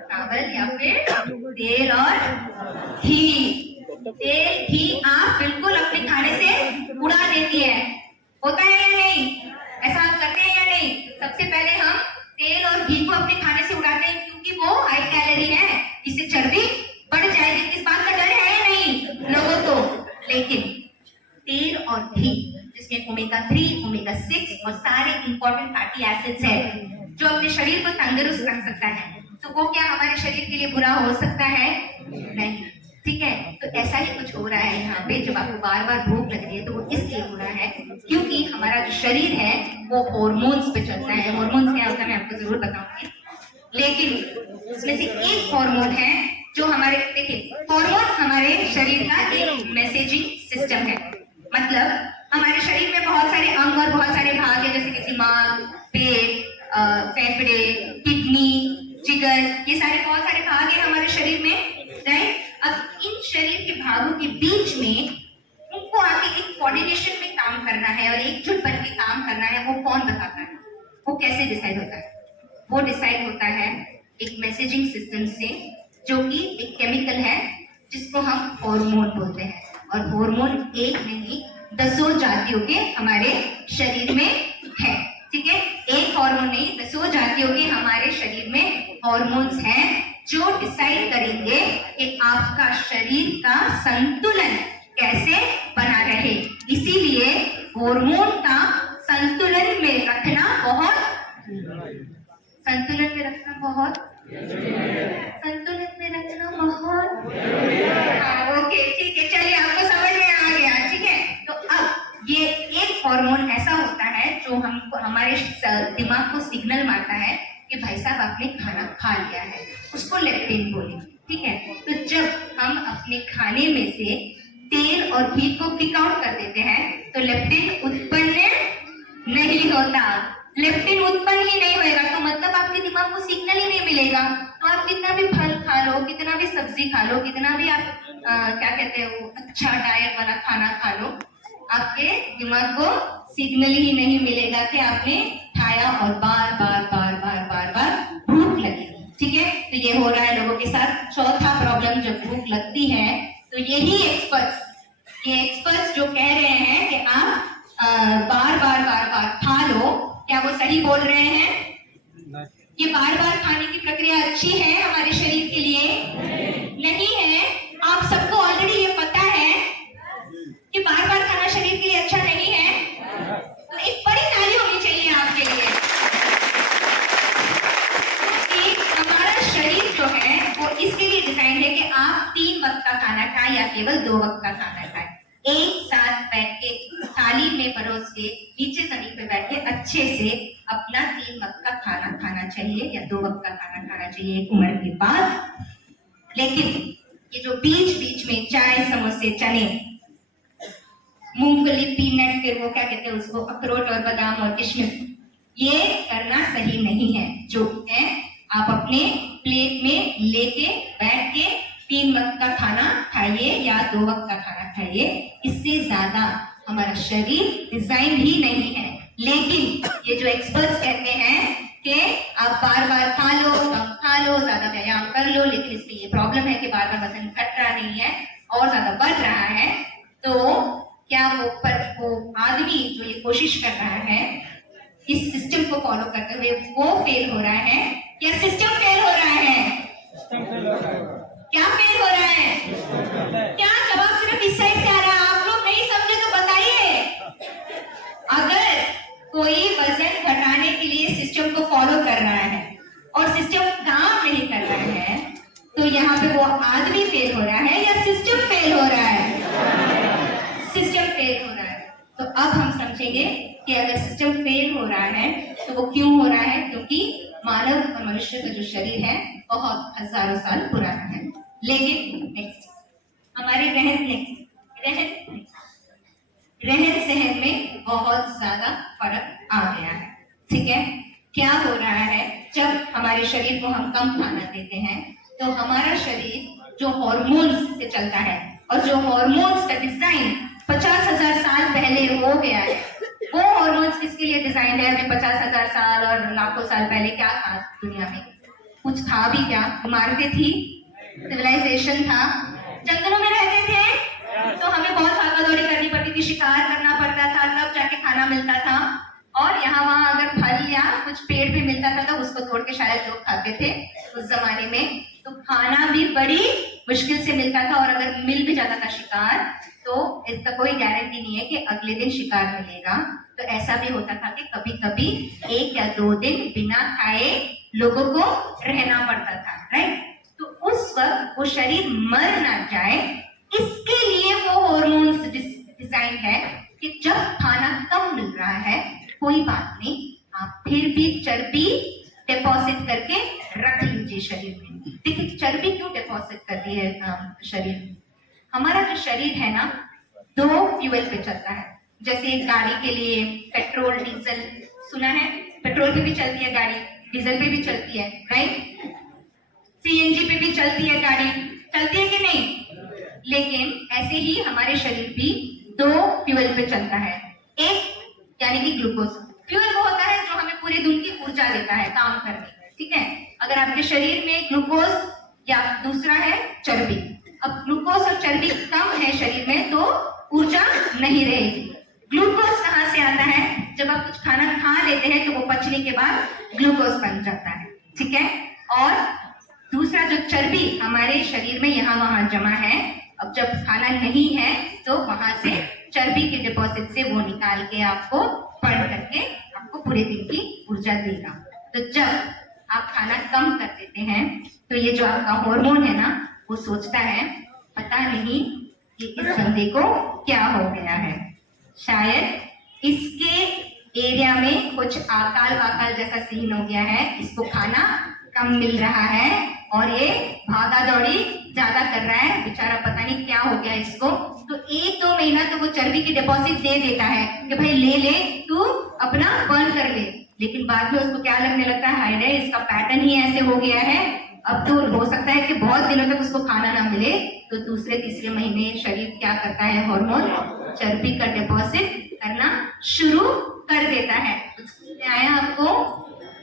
चावल या फिर तेल और घी। तेल घी आप बिल्कुल अपने खाने से उड़ा देती है, होता है या नहीं? ऐसा आप करते हैं या नहीं? सबसे पहले हम तेल और घी को अपने खाने से उड़ाते हैं क्योंकि वो हाई कैलोरी है, इससे चर्बी बढ़ जाएगी। इस बात का डर है या नहीं लोगों को? लेकिन तेल और घी जिसमें ओमेगा 3, ओमेगा 6 और सारे इंपॉर्टेंट फैटी एसिड्स है जो अपने शरीर को तंदुरुस्त रख सकता है, तो वो क्या हमारे शरीर के लिए बुरा हो सकता है? नहीं। ठीक है, तो ऐसा ही कुछ हो रहा है यहाँ पे। जब आपको बार बार भूख लग रही है तो वो इसलिए हो रहा है क्योंकि हमारा जो शरीर है वो हॉर्मोन्स पे चलता है। हॉर्मोन्स क्या होता है मैं आपको जरूर बताऊंगी, लेकिन उसमें से एक हार्मोन है जो हमारे, देखिए हार्मोन हमारे शरीर का एक मैसेजिंग सिस्टम है। मतलब हमारे शरीर में बहुत सारे अंग और बहुत सारे भाग है, जैसे कि दिमाग, पेट, फेफड़े, किडनी, जिगर, ये सारे बहुत सारे भाग है हमारे शरीर में, राइट? अब इन शरीर के भागों के बीच में उनको आके एक कोऑर्डिनेशन में काम करना है और एकजुट बन के काम करना है। वो कौन बताता है? वो कैसे डिसाइड होता है? वो डिसाइड होता है एक मैसेजिंग सिस्टम से, जो कि एक केमिकल है जिसको हम हार्मोन बोलते हैं। और हार्मोन एक नहीं 10 जातियों के हमारे शरीर में है। ठीक है, एक हार्मोन नहीं 10 जातियों के हमारे शरीर में हार्मोन्स हैं जो डिसाइड करेंगे कि आपका शरीर का संतुलन कैसे बना रहे। इसीलिए हार्मोन का संतुलन में रखना बहुत ओके, ठीक है, चलिए आपको समझ में आ गया। ठीक है, तो अब ये एक हार्मोन ऐसा होता है जो हमको हमारे दिमाग को सिग्नल मारता है कि भाई साहब आपने खाना खा लिया है, उसको लेप्टिन बोले। ठीक है, तो जब हम अपने खाने में से तेल और घी को किक आउट कर देते हैं तो लेप्टिन उत्पन्न नहीं होता। लेप्टिन उत्पन्न ही नहीं होएगा तो मतलब आपके दिमाग को सिग्नल ही नहीं मिलेगा। तो आप कितना भी फल खा लो, कितना भी सब्जी खा लो, कितना भी आप क्या कहते हैं वो अच्छा डाइट वाला खाना खा लो, आपके दिमाग को सिग्नल ही नहीं मिलेगा कि आपने खाया और बार बार बार बार बार बार भूख लगी। ठीक है, तो ये हो रहा है लोगों के साथ। चौथा प्रॉब्लम, जब भूख लगती है तो यही एक्सपर्ट्स जो कह रहे हैं कि आप बार बार खा लो, क्या वो सही बोल रहे हैं? ये बार बार खाने की प्रक्रिया अच्छी है हमारे शरीर के लिए? नहीं है। आप सबको ऑलरेडी ये पता है कि बार बार खाना शरीर के लिए अच्छा नहीं है। तो एक बड़ी ताली होनी चाहिए आपके लिए। हमारा शरीर जो है वो इसके लिए डिजाइन है कि आप 3 वक्त का खाना खाएं या केवल 2 वक्त का खाना खाएं। एक साथ बैठ के थाली में परोस के नीचे जमीन पे बैठ के अच्छे से अपना 3 वक्त का खाना खाना चाहिए या 2 वक्त का खाना खाना चाहिए एक उम्र के बाद। लेकिन ये जो बीच बीच में चाय, समोसे, चने, मूंगफली, पीनट, फिर वो क्या कहते हैं उसको, अखरोट और बादाम और किशमिश, ये करना सही नहीं है। जो है आप अपने प्लेट में लेके बैठ के 3 वक्त का खाना खाइए या 2 वक्त का खाना खाइए। इससे ज्यादा हमारा शरीर डिजाइन ही नहीं है। लेकिन ये जो एक्सपर्ट्स कहते हैं कि आप बार बार खा लो, कम खा लो, ज्यादा व्यायाम कर लो, लेकिन इसमें ये प्रॉब्लम है कि बार बार वजन घट रहा नहीं है और ज्यादा बढ़ रहा है। तो क्या वो आदमी जो ये कोशिश कर रहा है इस सिस्टम को फॉलो करते हुए, वो फेल हो रहा है या सिस्टम फेल हो रहा है? क्या फेल हो रहा है? क्या जवाब सिर्फ इस साइड से आ रहा है? आप लोग नहीं समझे तो बताइए। अगर कोई वजन घटाने के लिए सिस्टम को फॉलो कर रहा है और सिस्टम काम नहीं कर रहा है, तो यहाँ पे वो आदमी फेल हो रहा है या सिस्टम फेल हो रहा है? सिस्टम फेल हो रहा है। तो अब हम समझेंगे कि अगर सिस्टम फेल हो रहा है तो वो क्यों हो रहा है। क्योंकि मानव और मनुष्य का जो शरीर है बहुत हजारों साल पुराना है। लेकिन नेक्स्ट हमारे रहन सहन में बहुत ज्यादा फर्क आ गया है। ठीक है, क्या हो रहा है, जब हमारे शरीर को हम कम खाना देते हैं तो हमारा शरीर जो हार्मोन्स से चलता है, और जो हार्मोन्स का डिजाइन 50,000 साल पहले हो गया है, वो हार्मोन्स किसके लिए डिजाइन है? अभी 50,000 साल और लाखों साल पहले क्या था दुनिया में? कुछ था भी क्या? इमारतें थी, सिविलाइजेशन था, जंगलों में रहते थे, तो हमें बहुत भागा दौड़ी करनी पड़ती थी, शिकार करना पड़ता था, तब जाके खाना मिलता था। और यहाँ वहां अगर फल या कुछ पेड़ भी मिलता था तो उसको तोड़ के शायद लोग खाते थे उस जमाने में। तो खाना भी बड़ी मुश्किल से मिलता था, और अगर मिल भी जाता था शिकार तो इसका कोई गारंटी नहीं है कि अगले दिन शिकार मिलेगा। तो ऐसा भी होता था कि कभी कभी 1 या 2 दिन बिना खाए लोगों को रहना पड़ता था, राइट। तो उस वक्त वो शरीर मर ना जाए, इसके लिए वो हार्मोन्स डिजाइन है कि जब खाना कम मिल रहा है कोई बात नहीं, आप फिर भी चर्बी डिपॉजिट करके रख लीजिए शरीर में। देखिए चर्बी क्यों डिपॉजिट करती है शरीर में? हमारा जो शरीर है ना 2 फ्यूल पे चलता है। जैसे एक गाड़ी के लिए पेट्रोल, डीजल, सुना है पेट्रोल पे भी चलती है गाड़ी, डीजल पे भी चलती है, राइट। सीएनजी पे भी चलती है गाड़ी, चलती है कि नहीं? लेकिन ऐसे ही हमारे शरीर भी 2 फ्यूल पे चलता है। एक यानी कि ग्लूकोज फ्यूल वो होता है जो हमें पूरे दिन की ऊर्जा देता है काम करने, ठीक है। अगर आपके शरीर में ग्लूकोज या दूसरा है चर्बी, अब ग्लूकोज और चर्बी कम है शरीर में तो ऊर्जा नहीं रहेगी। ग्लूकोज कहाँ से आता है? जब आप कुछ खाना खा लेते हैं तो वो पचने के बाद ग्लूकोज बन जाता है, ठीक है। और दूसरा जो चर्बी हमारे शरीर में यहाँ वहां जमा है, अब जब खाना नहीं है तो वहां से चर्बी के डिपॉजिट से वो निकाल के आपको बर्न करके आपको पूरे दिन की ऊर्जा देगा। तो जब आप खाना कम कर देते हैं तो ये जो आपका हार्मोन है ना वो सोचता है पता नहीं कि इस बंदे को क्या हो गया है, शायद इसके एरिया में कुछ आकाल वाकाल जैसा सीन हो गया है, इसको खाना कम मिल रहा है और ये भागा दौड़ी ज्यादा कर रहा है, बेचारा पता नहीं क्या हो गया इसको। तो 1-2 महीना तो वो चर्बी की डिपॉजिट दे देता है कि भाई ले ले तू अपना बर्न कर ले, लेकिन बाद में उसको क्या लगने लगता है, हाय रे इसका पैटर्न ही ऐसे हो गया है, अब तो हो सकता है कि बहुत दिनों तक उसको खाना ना मिले। तो दूसरे तीसरे महीने शरीर क्या करता है, हार्मोन चर्बी का डिपॉजिट करना शुरू कर देता है। आया आपको?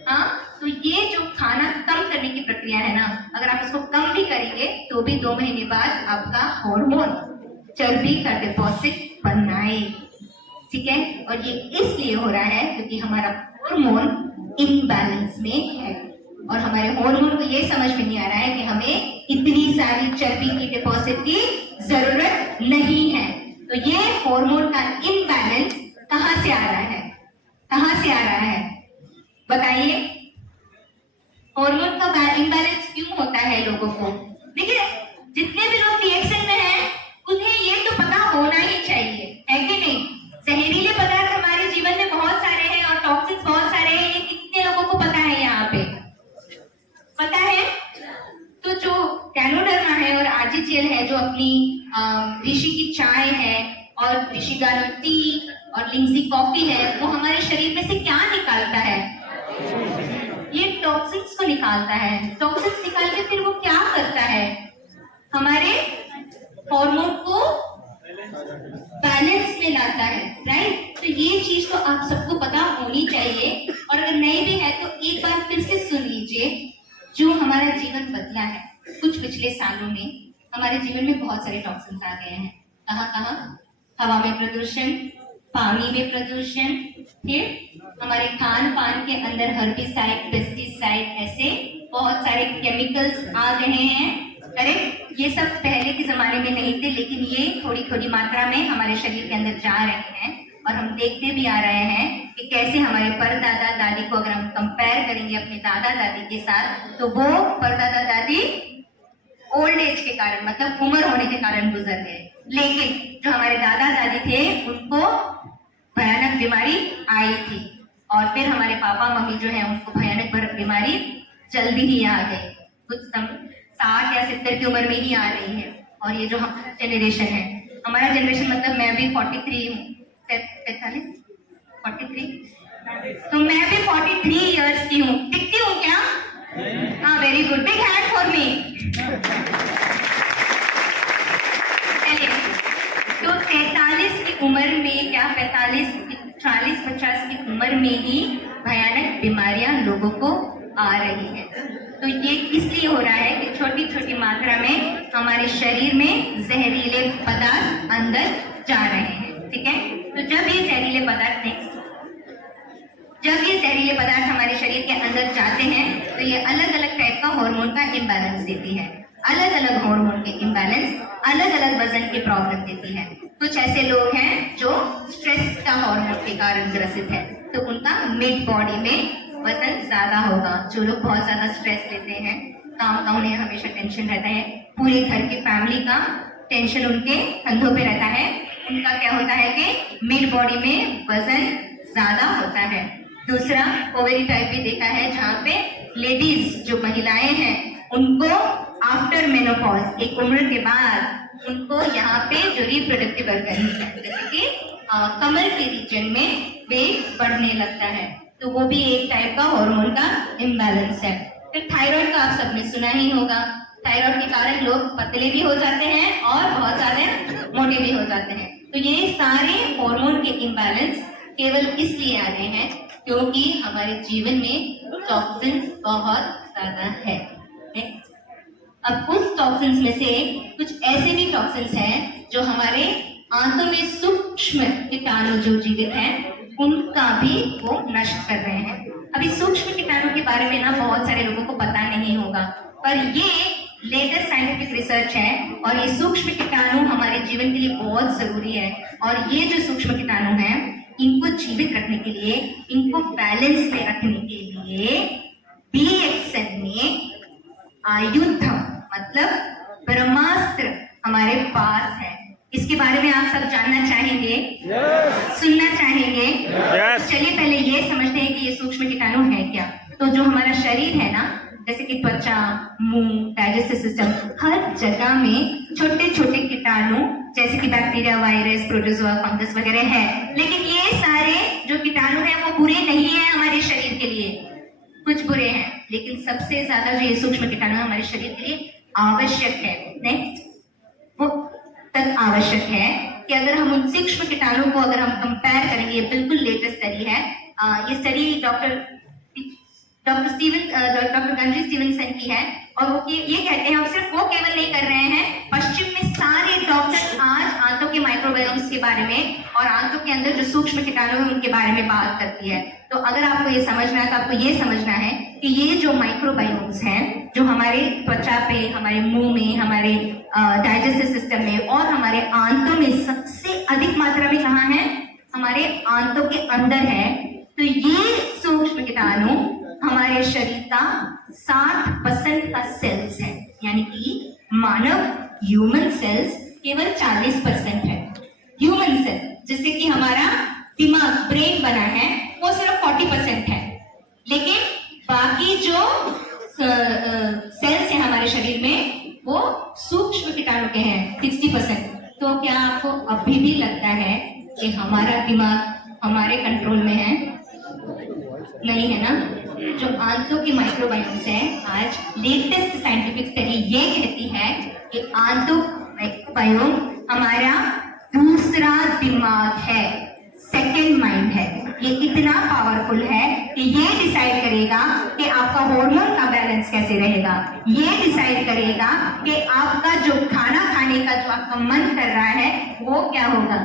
हाँ तो ये जो खाना कम करने की प्रक्रिया है ना, अगर आप इसको कम भी करेंगे तो भी 2 महीने बाद आपका हार्मोन चर्बी का डिपॉजिट बनाए, ठीक है। और ये इसलिए हो रहा है क्योंकि हमारा हार्मोन इनबैलेंस में है और हमारे हार्मोन को ये समझ में नहीं आ रहा है कि हमें इतनी सारी चर्बी की डिपॉजिट की जरूरत नहीं है। तो ये हार्मोन का इनबैलेंस कहां से आ रहा है, कहां से आ रहा है बताइए। हार्मोन का इनबैलेंस क्यों होता है लोगों को? देखिए, जितने भी लोग रिएक्शन में हैं उन्हें ये तो पता होना ही चाहिए, है कि नहीं। जहरीले पदार्थ हमारे जीवन में बहुत सारे हैं और टॉक्सिन्स बहुत सारे हैं, ये कितने लोगों को पता है? यहाँ पे पता है। तो जो कैनोडर्मा है और आर्जिजेल है, जो अपनी ऋषि की चाय है और ऋषिगानो टी और लिंगजी कॉफी है, वो हमारे शरीर में से क्या निकालता है? ये टॉक्सिन्स को निकालता है। टॉक्सिन्स निकाल के फिर वो क्या करता है? हमारे हार्मोन को बैलेंस में लाता है, राइट। तो ये चीज तो आप सबको पता होनी चाहिए और अगर नहीं भी है तो एक बार फिर से सुन लीजिए। जो हमारा जीवन बदला है कुछ पिछले सालों में, हमारे जीवन में बहुत सारे टॉक्सिन्स आ गए हैं। कहाँ कहाँ? हवा में प्रदूषण, पानी में प्रदूषण, फिर हमारे खान पान के अंदर हर्बिसाइड, पेस्टिसाइड, ऐसे बहुत सारे केमिकल्स आ गए हैं, करेक्ट। ये सब पहले के जमाने में नहीं थे, लेकिन ये थोड़ी थोड़ी मात्रा में हमारे शरीर के अंदर जा रहे हैं और हम देखते भी आ रहे हैं कि कैसे हमारे परदादा दादी को अगर हम कंपेयर करेंगे अपने दादा दादी के साथ, तो वो परदादा दादी ओल्ड एज के कारण, मतलब उम्र होने के कारण गुजर गए, लेकिन जो हमारे दादा दादी थे उनको भयानक बीमारी आई थी और फिर हमारे पापा मम्मी जो है उनको भयानक बीमारी जल्दी ही आ गई, कुछ 60 या 70 की उम्र में ही आ रही है। और ये जो हमारा जनरेशन है, हमारा जनरेशन मतलब मैं भी 43 हूँ, 43, तो मैं भी 43 इयर्स की हूँ। दिखती हूँ क्या? हाँ, very good, big hand for me. तो 43 की उम्र में क्या, 45, 40, 50 की उम्र में ही भयानक बीमारियां लोगों को आ रही है। तो ये इसलिए हो रहा है कि छोटी छोटी मात्रा में हमारे शरीर में जहरीले पदार्थ अंदर जा रहे हैं, ठीक है। तो जब ये जहरीले पदार्थ हमारे शरीर के अंदर जाते हैं तो ये अलग अलग टाइप का हार्मोन का इम्बैलेंस देती है। अलग अलग हार्मोन के इम्बैलेंस अलग अलग वजन की प्रॉब्लम देती है। कुछ ऐसे लोग हैं जो स्ट्रेस का हार्मोन के कारण ग्रसित है, तो उनका मिड बॉडी में वजन ज्यादा होगा। जो लोग बहुत ज्यादा स्ट्रेस लेते हैं, काम का उन्हें हमेशा टेंशन रहता है, पूरे घर की फैमिली का टेंशन उनके कंधों पे रहता है, उनका क्या होता है कि मिड बॉडी में वजन ज्यादा होता है। दूसरा, ओवेरी टाइप भी देखा है जहाँ पे लेडीज जो महिलाएं हैं उनको आफ्टर मेनोपॉज, एक उम्र के बाद उनको यहाँ पे जो रिप्रोडक्टिव ऑर्गन है, जैसे कि कमर के रीजन में वेट बढ़ने लगता है, तो वो भी एक टाइप का हार्मोन का इम्बैलेंस है। फिर थायराइड का आप सबने सुना ही होगा। थायराइड के कारण लोग पतले भी हो जाते हैं और बहुत ज्यादा मोटे भी हो जाते हैं। तो ये सारे हार्मोन के इम्बैलेंस केवल इसलिए आ रहे हैं क्योंकि हमारे जीवन में टॉक्सिन्स बहुत ज्यादा है। अब उस टॉक्सिन्स में से कुछ ऐसे भी टॉक्सिन्स हैं जो हमारे आंतों में सूक्ष्म कीटाणु जो जीवित हैं उनका भी वो नष्ट कर रहे हैं। अभी सूक्ष्म कीटाणु के बारे में ना बहुत सारे लोगों को पता नहीं होगा, पर ये लेटेस्ट साइंटिफिक रिसर्च है और ये सूक्ष्म कीटाणु हमारे जीवन के लिए बहुत जरूरी है। और ये जो सूक्ष्म कीटाणु हैं, इनको जीवित रखने के लिए, इनको बैलेंस में रखने के लिए BXN में आयुध मतलब ब्रह्मास्त्र हमारे पास है। इसके बारे में आप सब जानना चाहेंगे? सुनना चाहेंगे? चलिए पहले ये समझते हैं कि ये सूक्ष्म कीटाणु है क्या। तो जो हमारा शरीर है ना, जैसे कि त्वचा, मुंह, डाइजेस्टिव सिस्टम, हर जगह में छोटे छोटे कीटाणु जैसे कि बैक्टीरिया, वायरस, प्रोटोजोआ, फंगस वगैरह है। लेकिन ये सारे जो कीटाणु हैं वो बुरे नहीं है हमारे शरीर के लिए, कुछ बुरे हैं, लेकिन सबसे ज्यादा जो ये सूक्ष्म कीटाणु हमारे शरीर के लिए आवश्यक है, नेक्स्ट वो तक आवश्यक है कि अगर हम उन सूक्ष्म कीटाणु को अगर हम कंपेयर करेंगे, ये बिल्कुल लेटेस्ट स्टडी है, ये स्टडी डॉक्टर डॉक्टर गंजी स्टीवनसन की है, और वो ये कहते हैं, और सिर्फ वो केवल नहीं कर रहे हैं, पश्चिम में सारे डॉक्टर आज आंतों के माइक्रोबायोम्स के बारे में और आंतों के अंदर जो सूक्ष्म कीटाणु हैं उनके बारे में बात करती है। तो अगर आपको ये समझना है तो आपको ये समझना है कि ये जो माइक्रोबायोम्स हैं, जो हमारे त्वचा पे, हमारे मुंह में, हमारे डाइजेस्टिव सिस्टम में और हमारे आंतों में सबसे अधिक मात्रा में कहाँ है? हमारे आंतों के अंदर है। तो ये सूक्ष्म कीटाणु हमारे शरीर का 60% का सेल्स है, यानी कि मानव ह्यूमन सेल्स केवल 40% है। ह्यूमन सेल जिससे कि हमारा दिमाग, ब्रेन बना है, वो सिर्फ 40% है, लेकिन बाकी जो सेल्स हैं हमारे शरीर में वो सूक्ष्म कीटाणु के हैं 60%। तो क्या आपको अभी भी लगता है कि हमारा दिमाग हमारे कंट्रोल में है? नहीं है ना। जो आंतों की माइक्रोबायोम्स है, आज लेटेस्ट साइंटिफिक स्टडी ये कहती है कि आंतों माइक्रोबायोम हमारा दूसरा दिमाग है, सेकंड माइंड है। ये इतना पावरफुल है कि ये डिसाइड करेगा कि आपका हार्मोन का बैलेंस कैसे रहेगा, ये डिसाइड करेगा कि आपका जो खाना खाने का जो आपका मन कर रहा है वो क्या होगा।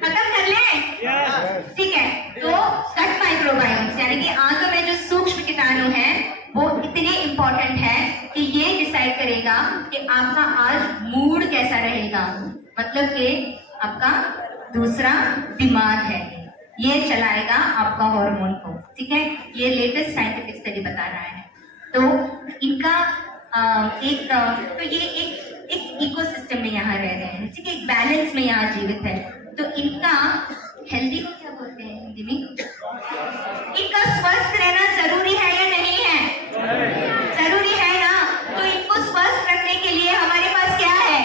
खत्म कर ले? ठीक है। तो गट माइक्रोबायोम्स यानी कि आंतों में जो सूक्ष्म कीटाणु हैं वो इतने इंपॉर्टेंट है कि ये डिसाइड करेगा कि आपका आज मूड कैसा रहेगा, मतलब कि आपका दूसरा दिमाग है, ये चलाएगा आपका हार्मोन को। ठीक है, ये लेटेस्ट साइंटिफिक स्टडी बता रहा है। तो इनका तो ये एक इकोसिस्टम में यहाँ रह रहे हैं, ठीक है, एक बैलेंस में यहाँ जीवित है। तो इनका हेल्दी को क्या बोलते हैं हिंदी में? इनका स्वस्थ रहना जरूरी है या नहीं है? जरूरी है ना। तो इनको स्वस्थ रखने के लिए हमारे पास क्या है?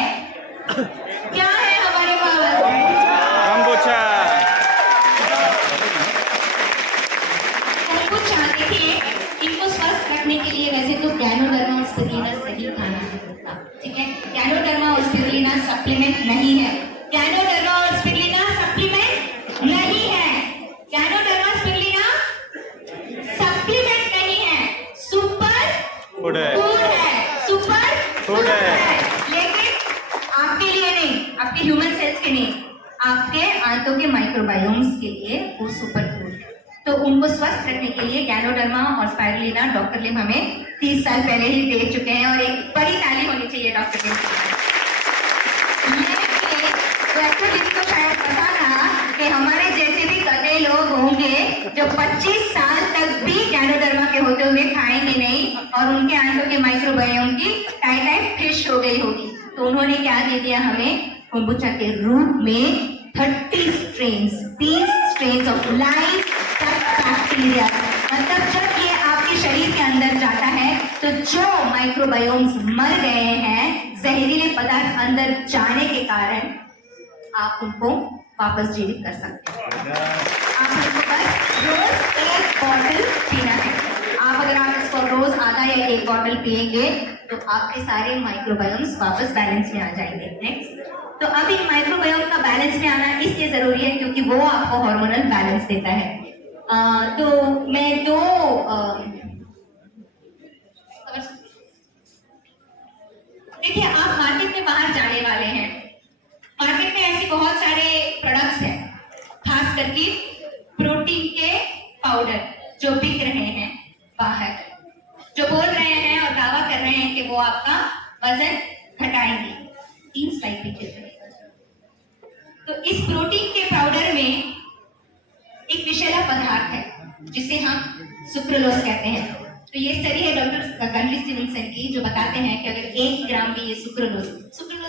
क्या है हमारे पास? kombucha। kombucha देखिए, इनको स्वस्थ रखने के लिए वैसे तो गैनोडर्मा और स्पिरुलिना सही खाना है, ठीक है। गैनोडर्मा और स्पिरुलिना सप्लीमेंट नहीं है। गैनोडर्मा और स्पिरुलिना सप्लीमेंट नहीं है। गैनोडर्मा स्पिरुलिना सप्लीमेंट नहीं है, सुपर फूड है, फूड है, सुपर फूड है। लेकिन आपके लिए नहीं, आपके ह्यूमन सेल्स के नहीं, आपके आंतों के माइक्रोबायोम्स के लिए वो सुपर फूड है। तो उनको स्वस्थ रखने के लिए गैनोडर्मा और स्पाइरुलिना डॉक्टर लिम हमें 30 साल पहले ही दे चुके हैं, और एक बड़ी ताली होनी चाहिए डॉक्टर लिम के लिए। डॉक्टर लिम को शायद पता था कि हमारे जैसे भी गधे लोग होंगे जो 25 साल तक भी गैनोडर्मा के होते हुए खाएंगे नहीं, और उनके आंतों के माइक्रोबायोम की टाइप फिश हो गई होगी। तो उन्होंने क्या दे दिया हमें? कोम्बुचा के रूप में 30 स्ट्रेन्स ऑफ लाइफ बैक्टीरिया। मतलब जब ये आपके शरीर के अंदर जाता है तो जो माइक्रोबायोम्स मर गए हैं जहरीले पदार्थ अंदर जाने के कारण, आप उनको वापस जीवित कर सकते हैं। आप उनको बस रोज 1 बॉटल पीना है। अगर आप इसको रोज आधा या 1 बॉटल पिएंगे तो आपके सारे माइक्रोबायोम्स वापस बैलेंस में आ जाएंगे। नेक्स्ट, तो अब इन माइक्रोबायोम का बैलेंस में आना इसलिए जरूरी है क्योंकि वो आपको हार्मोनल बैलेंस देता है। तो मैं दो देखिए, आप मार्केट में बाहर जाने वाले हैं, मार्केट में ऐसे बहुत सारे प्रोडक्ट्स हैं, खास करके प्रोटीन के पाउडर जो बिक रहे हैं बाहर, जो बोल रहे हैं और दावा कर रहे हैं कि वो आपका वजन घटाएंगे। 3 स्लाइड पीछे। तो इस प्रोटीन के पाउडर में एक विषैला पदार्थ है जिसे हम सुक्रोलोज कहते हैं। तो ये स्टडी है डॉक्टर गंजी स्टीवनसन की, जो बताते हैं कि अगर 1 ग्राम भी ये सुक्रोलोज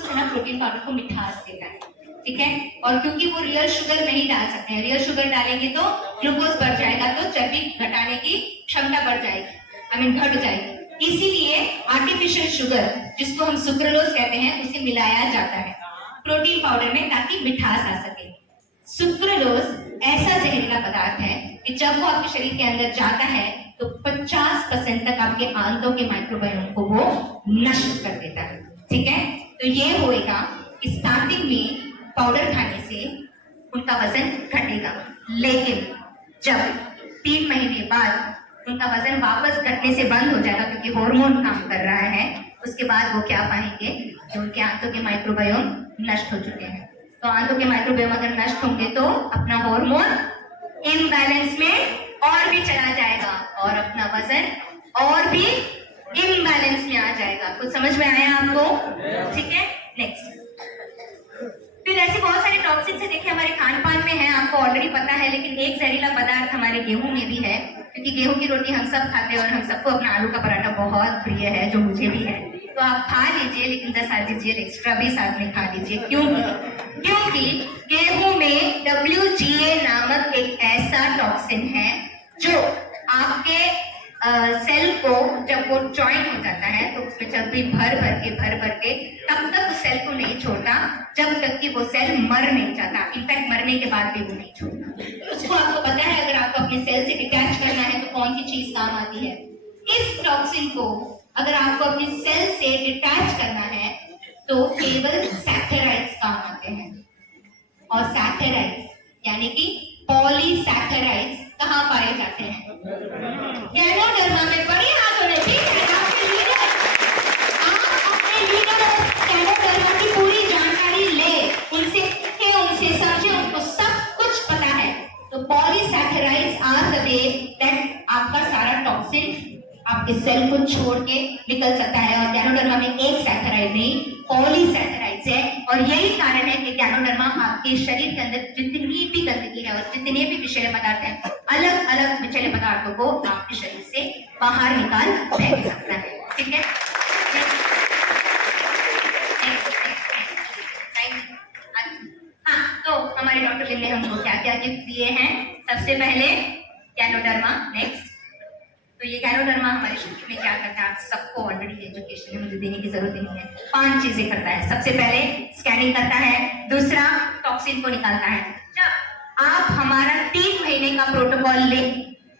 है ना, प्रोटीन पाउडर को मिठास देता है, ठीक है। और क्योंकि वो रियल शुगर नहीं डाल सकते हैं, रियल शुगर डालेंगे तो ग्लूकोज बढ़ जाएगा, तो चर्बी घटाने की क्षमता बढ़ जाएगी, घट जाएगी। इसीलिए आर्टिफिशियल शुगर, जिसको हम सुक्रोलोज कहते हैं, उसे मिलाया जाता है प्रोटीन पाउडर में ताकि मिठास आ सके। सुक्रोलोज ऐसा जहरीला पदार्थ है कि जब वो आपके शरीर के अंदर जाता है तो 50% तक आपके आंतों के माइक्रोबायोम को वो नष्ट कर देता है, ठीक है। तो ये होएगा कि स्टार्टिंग में पाउडर खाने से उनका वजन घटेगा। लेकिन जब 3 महीने बाद उनका वजन वापस घटने से बंद हो जाएगा क्योंकि हार्मोन काम कर रहा है, उसके बाद वो क्या पाएंगे कि उनके आंतों के माइक्रोबायोम नष्ट हो चुके हैं। तो आंतों के माइक्रोबायोम अगर नष्ट होंगे तो अपना हार्मोन इम्बैलेंस में और भी चला जाएगा और अपना वजन और भी इम्बैलेंस में आ जाएगा। कुछ समझ में आया आपको? ठीक है, नेक्स्ट। फिर ऐसे बहुत सारे टॉक्सिन्स है, देखिए हमारे खान पान में है, आपको ऑलरेडी पता है, लेकिन एक जहरीला पदार्थ हमारे गेहूं में भी है, क्योंकि गेहूं की रोटी हम सब खाते हैं और हम सबको अपना आलू का पराठा बहुत प्रिय है, जो मुझे भी है। तो आप खा लीजिए, लेकिन 10 आदि एक्स्ट्रा भी साथ में खा लीजिए। क्योंकि गेहूं में WGA नामक एक ऐसा टॉक्सिन है जो आपके सेल को जब वो ज्वाइन हो जाता है तो उसमें चर्बी भर भर के तब तक उस सेल को नहीं छोड़ता जब तक कि वो सेल मर नहीं जाता। इनफैक्ट मरने के बाद भी वो नहीं छोड़ता। उसको आपको पता है, अगर आपको अपने सेल से डिटैच करना है तो कौन सी चीज काम आती है? इस टॉक्सिन को अगर आपको अपने सेल से डिटैच करना है तो केवल सैकेराइड्स काम आते हैं। और सैकेराइड्स यानी कि पॉलीसैकेराइड्स कहाँ पाए जाते हैं? गैनोडर्मा में। बड़े हाथों ने ठीक है आपके लीडर। आप अपने लीडर गैनोडर्मा की पूरी जानकारी ले, उनसे सीखे, उनसे समझे, उनको सब कुछ पता है। तो polysaccharides are the way that आपका सारा टॉक्सिन आपके सेल को छोड़ के निकल सकता है। और गैनोडर्मा में एक सैकेराइड नहीं, पॉलीसैकेराइड्स है। और यही कारण है कि गैनोडर्मा आपके शरीर के अंदर जितनी भी गंदगी है और जितने भी विषैले पदार्थ हैं, अलग अलग विषैले पदार्थों को आपके शरीर से बाहर निकाल फेंक सकता है। ठीक है, हाँ, तो हमारे डॉक्टर लिन ने हमको क्या क्या गिफ्ट दिए हैं? सबसे पहले गैनोडर्मा। नेक्स्ट, तो ये गैनोडर्मा हमारे शरीर में क्या करता है आप सबको ऑलरेडी एजुकेशन में मुझे देने की जरूरत नहीं है। 5 चीजें करता है। सबसे पहले स्कैनिंग करता है, दूसरा टॉक्सिन को निकालता है। जब आप हमारा 3 महीने का प्रोटोकॉल ले,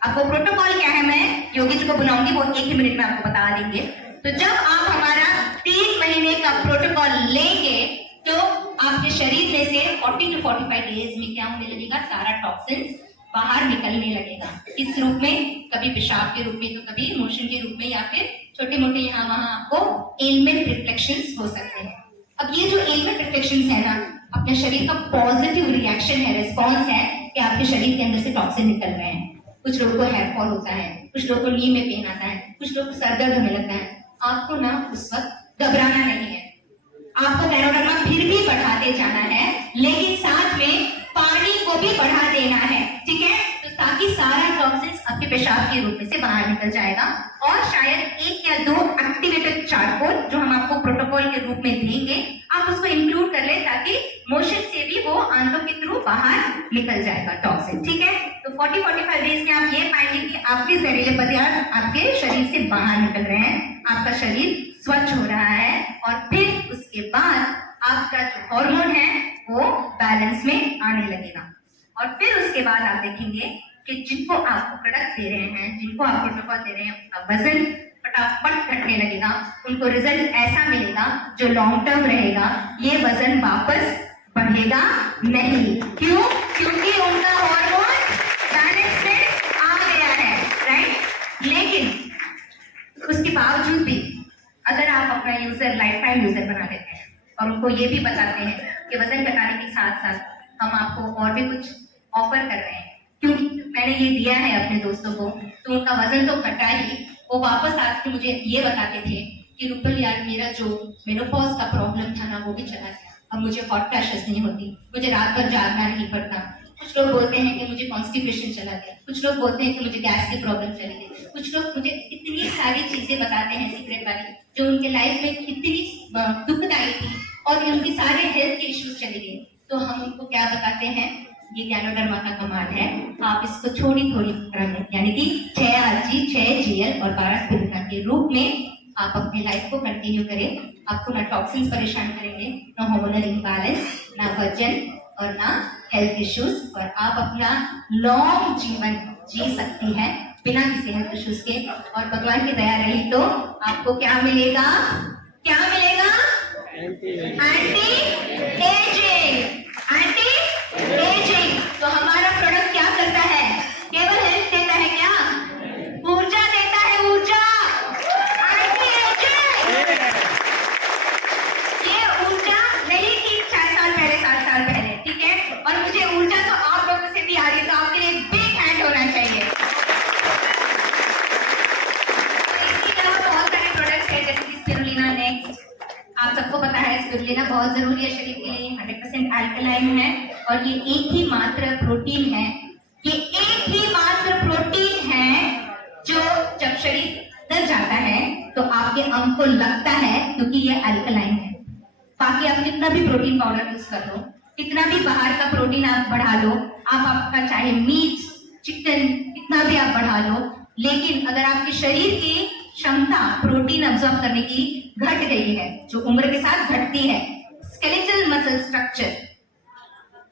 आपको प्रोटोकॉल क्या है मैं योगी जी को बुलाऊंगी, वो 1 ही मिनट में आपको बता देंगे। तो जब आप हमारा 3 महीने का प्रोटोकॉल लेंगे तो आपके शरीर में से 40 to 45 डेज में क्या होने लगेगा? सारा टॉक्सिन बाहर निकलने लगेगा। किस रूप में? कभी पेशाब के रूप में, तो कभी मोशन के रूप में, या फिर छोटे मोटे यहाँ वहां आपको एलिमेंट रिफ्लेक्शंस हो सकते हैं। अब ये जो एलिमेंट रिफ्लेक्शंस है ना, अपने शरीर का पॉजिटिव रिएक्शन है, रिस्पॉन्स है कि आपके शरीर के अंदर से टॉक्सिन निकल रहे हैं। कुछ लोगों को हेयर फॉल होता है, कुछ लोगों को नी में पेन आता है, कुछ लोगों को सर दर्द होने लगता है। आपको ना उस वक्त घबराना नहीं है, आपको गैनोडर्मा फिर भी बढ़ाते जाना है, लेकिन साथ में पानी को भी बढ़ा देना है। ठीक है, तो ताकि सारा टॉक्सिन्स आपके पेशाब के रूप में से बाहर निकल जाएगा। और शायद 1 या 2 एक्टिवेटेड चारकोल जो हम आपको प्रोटोकॉल के रूप में देंगे, आप उसको इंक्लूड कर ले ताकि मोशन से भी वो आंतों के थ्रू बाहर निकल जाएगा टॉक्सिन। ठीक है, तो 40-45 डेज में आप ये पाएंगे कि आपके जहरीले पदार्थ आपके शरीर से बाहर निकल रहे हैं, आपका शरीर स्वच्छ हो रहा है। और फिर उसके बाद आपका जो हार्मोन है वो बैलेंस में आने लगेगा। और फिर उसके बाद आप देखेंगे कि जिनको आप प्रोडक्ट दे रहे हैं, जिनको आप प्रोटोकॉल दे रहे हैं, उनका वजन फटाफट घटने लगेगा, उनको रिजल्ट ऐसा मिलेगा जो लॉन्ग टर्म रहेगा। ये वजन वापस बढ़ेगा नहीं। क्यों? क्योंकि उनका हार्मोन बैलेंस में आ गया है, राइट। लेकिन उसके बावजूद भी अगर आप अपना यूजर लाइफ टाइम यूजर बना देते हैं और उनको ये भी बताते हैं कि वजन घटाने के साथ साथ हम आपको और भी कुछ ऑफर कर रहे हैं, क्योंकि मैंने ये दिया है अपने दोस्तों को, तो उनका वजन तो घटा ही, वो वापस आके मुझे ये बताते थे कि रूपल यार, मेरा जो मेनोपॉज का प्रॉब्लम था ना वो भी चला गया, अब मुझे हॉट फ्लैशेस नहीं होती, मुझे रात भर जागना नहीं पड़ता। कुछ लोग बोलते हैं कि मुझे कॉन्स्टिपेशन चला गया, कुछ लोग बोलते हैं कि मुझे गैस की प्रॉब्लम चली गई, कुछ लोग मुझे इतनी सारी चीजें बताते हैं सीक्रेट वाली जो उनके लाइफ में कितनी दुखदायी थी और उनके सारे हेल्थ के इश्यूज चले गए। तो हम उनको क्या बताते हैं, ये गैनोडर्मा का कमाल है, आप इसको थोड़ी थोड़ी मात्रा में यानी कि 6 RG, 6 GL और 12 स्पिरुलिना के रूप में आप अपनी लाइफ को कंटिन्यू करें। आपको ना टॉक्सिन्स परेशान करेंगे, ना हार्मोनल इम्बैलेंस, ना वजन और ना हेल्थ इश्यूज, और आप अपना लॉन्ग जीवन जी सकती हैं बिना किसी हेल्थ इश्यूज के। और भगवान की दया रही तो आपको क्या मिलेगा? क्या मिलेगा? Anti ageing, anti ageing. तो हमारा प्रोडक्ट क्या करता है? केवल हेल्प देता है क्या? ऊर्जा देता है, ऊर्जा। Anti ageing. ये ऊर्जा नहीं थी 6 साल पहले, 7 साल पहले, ठीक है? और मुझे ऊर्जा तो आप लोगों से भी आ रही है, तो आपके लिए बिग हैंड होना चाहिए। इसके अलावा बहुत सारे प्रोडक्ट्स हैं, जैसे कि स्पिरुलिना नेक्स्ट। आप सबको पता है स्पिरुलिना बहुत जरूरी है शरीर के लिए, 100% अल्कलाइन है और ये एक ही मात्र प्रोटीन है, ये एक ही मात्र प्रोटीन है जो जब शरीर दब जाता है तो आपके अंग को लगता है, क्योंकि ये अल्कलाइन है। बाकी आप कितना भी प्रोटीन पाउडर यूज कर लो, कितना भी बाहर का प्रोटीन आप बढ़ा लो, आप आपका चाहे मीट, चिकन, कितना भी आप बढ़ा लो, लेकिन अगर आपके शरीर की क्षमता प्रोटीन अब्सॉर्ब करने की घट गई है, जो उम्र के साथ घटती है, स्केलेटल मसल स्ट्रक्चर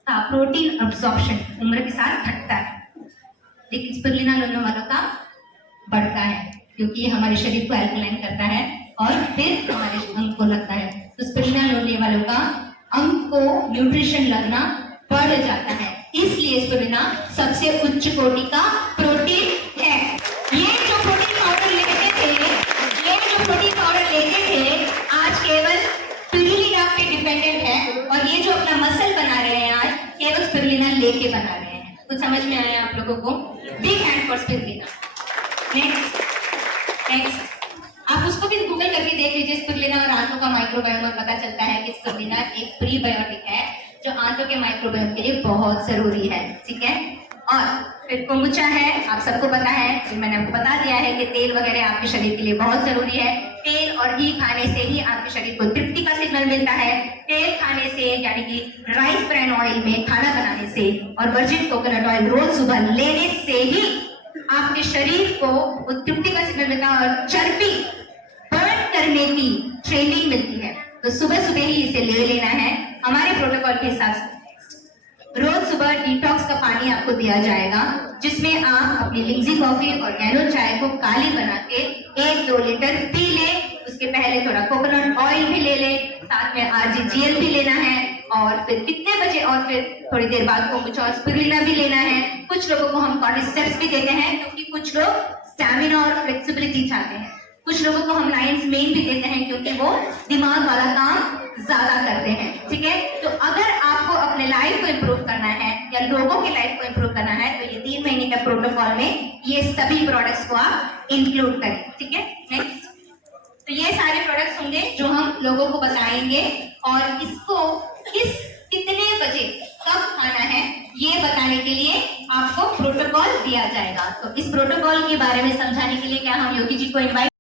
का प्रोटीन अब्सॉर्प्शन उम्र के साथ घटता है, लेकिन स्पिरुलिना लेने वालों का बढ़ता है, क्योंकि ये हमारे शरीर को एल्कलाइन करता है और फिर हमारे अंग को लगता है। तो स्पिरुलिना लेने वालों का अंग को न्यूट्रिशन लगना बढ़ जाता है, इसलिए स्पिरुलिना सबसे उच्च कोटि का प्रोटीन है। ये जो प्रोटीन पाउडर लेते थे आज केवल स्पिरुलिना पे डिपेंडेंट है, और ये जो अपना मसल बना रहे हैं आज केवल स्पिरुलिना लेके बना रहे हैं। कुछ समझ में आया आप लोगों को? Big hand for spirulina. Next आप उसको भी गूगल करके देख लीजिए, स्पिरुलिना और आंतों का माइक्रोबायोम, और पता चलता है कि स्पिरुलिना एक प्रीबायोटिक है जो आंतों के माइक्रोबायोम के लिए बहुत जरूरी है, ठीक है? और फिर कोम्बुचा है, आप सबको पता है, जो मैंने आपको बता दिया है कि तेल वगैरह आपके शरीर के लिए बहुत जरूरी है। तेल और घी खाने से ही आपके शरीर को तृप्ति का सिग्नल मिलता है। तेल खाने से, यानी कि राइस ब्रान ऑयल में खाना बनाने से और वर्जिन कोकोनट ऑयल रोज सुबह लेने से ही आपके शरीर को तृप्ति का सिग्नल मिलता है और चर्बी बर्न करने की ट्रेनिंग मिलती है। तो सुबह सुबह ही इसे ले लेना है। हमारे प्रोटोकॉल के हिसाब से रोज सुबह डिटॉक्स का पानी आपको दिया जाएगा, जिसमें आप अपनी लिंजी कॉफी और गैनो चाय को काली बना के 1-2 लीटर पी ले। उसके पहले थोड़ा कोकोनट ऑयल भी ले ले, साथ में RGGL भी लेना है, और फिर कितने बजे, और फिर थोड़ी देर बाद कोम्बुचा और स्पिरुलिना भी लेना है। कुछ लोगों को हम कॉर्टिसेप्स भी देते हैं, क्योंकि कुछ लोग स्टैमिना और फ्लेक्सिबिलिटी चाहते हैं। कुछ लोगों को हम लायंस मेन भी देते हैं, क्योंकि वो दिमाग वाला काम ज्यादा करते हैं, ठीक है? तो अगर आपको अपने लाइफ को इम्प्रूव करना है या लोगों की लाइफ को इम्प्रूव करना है, तो ये 3 महीने का प्रोटोकॉल में ये सभी प्रोडक्ट्स को आप इंक्लूड करें, ठीक है? नेक्स्ट, तो ये सारे प्रोडक्ट्स होंगे जो हम लोगों को बताएंगे, और इसको कितने बजे कब खाना है ये बताने के लिए आपको प्रोटोकॉल दिया जाएगा। तो इस प्रोटोकॉल के बारे में समझाने के लिए क्या हम योगी जी को इनवाइट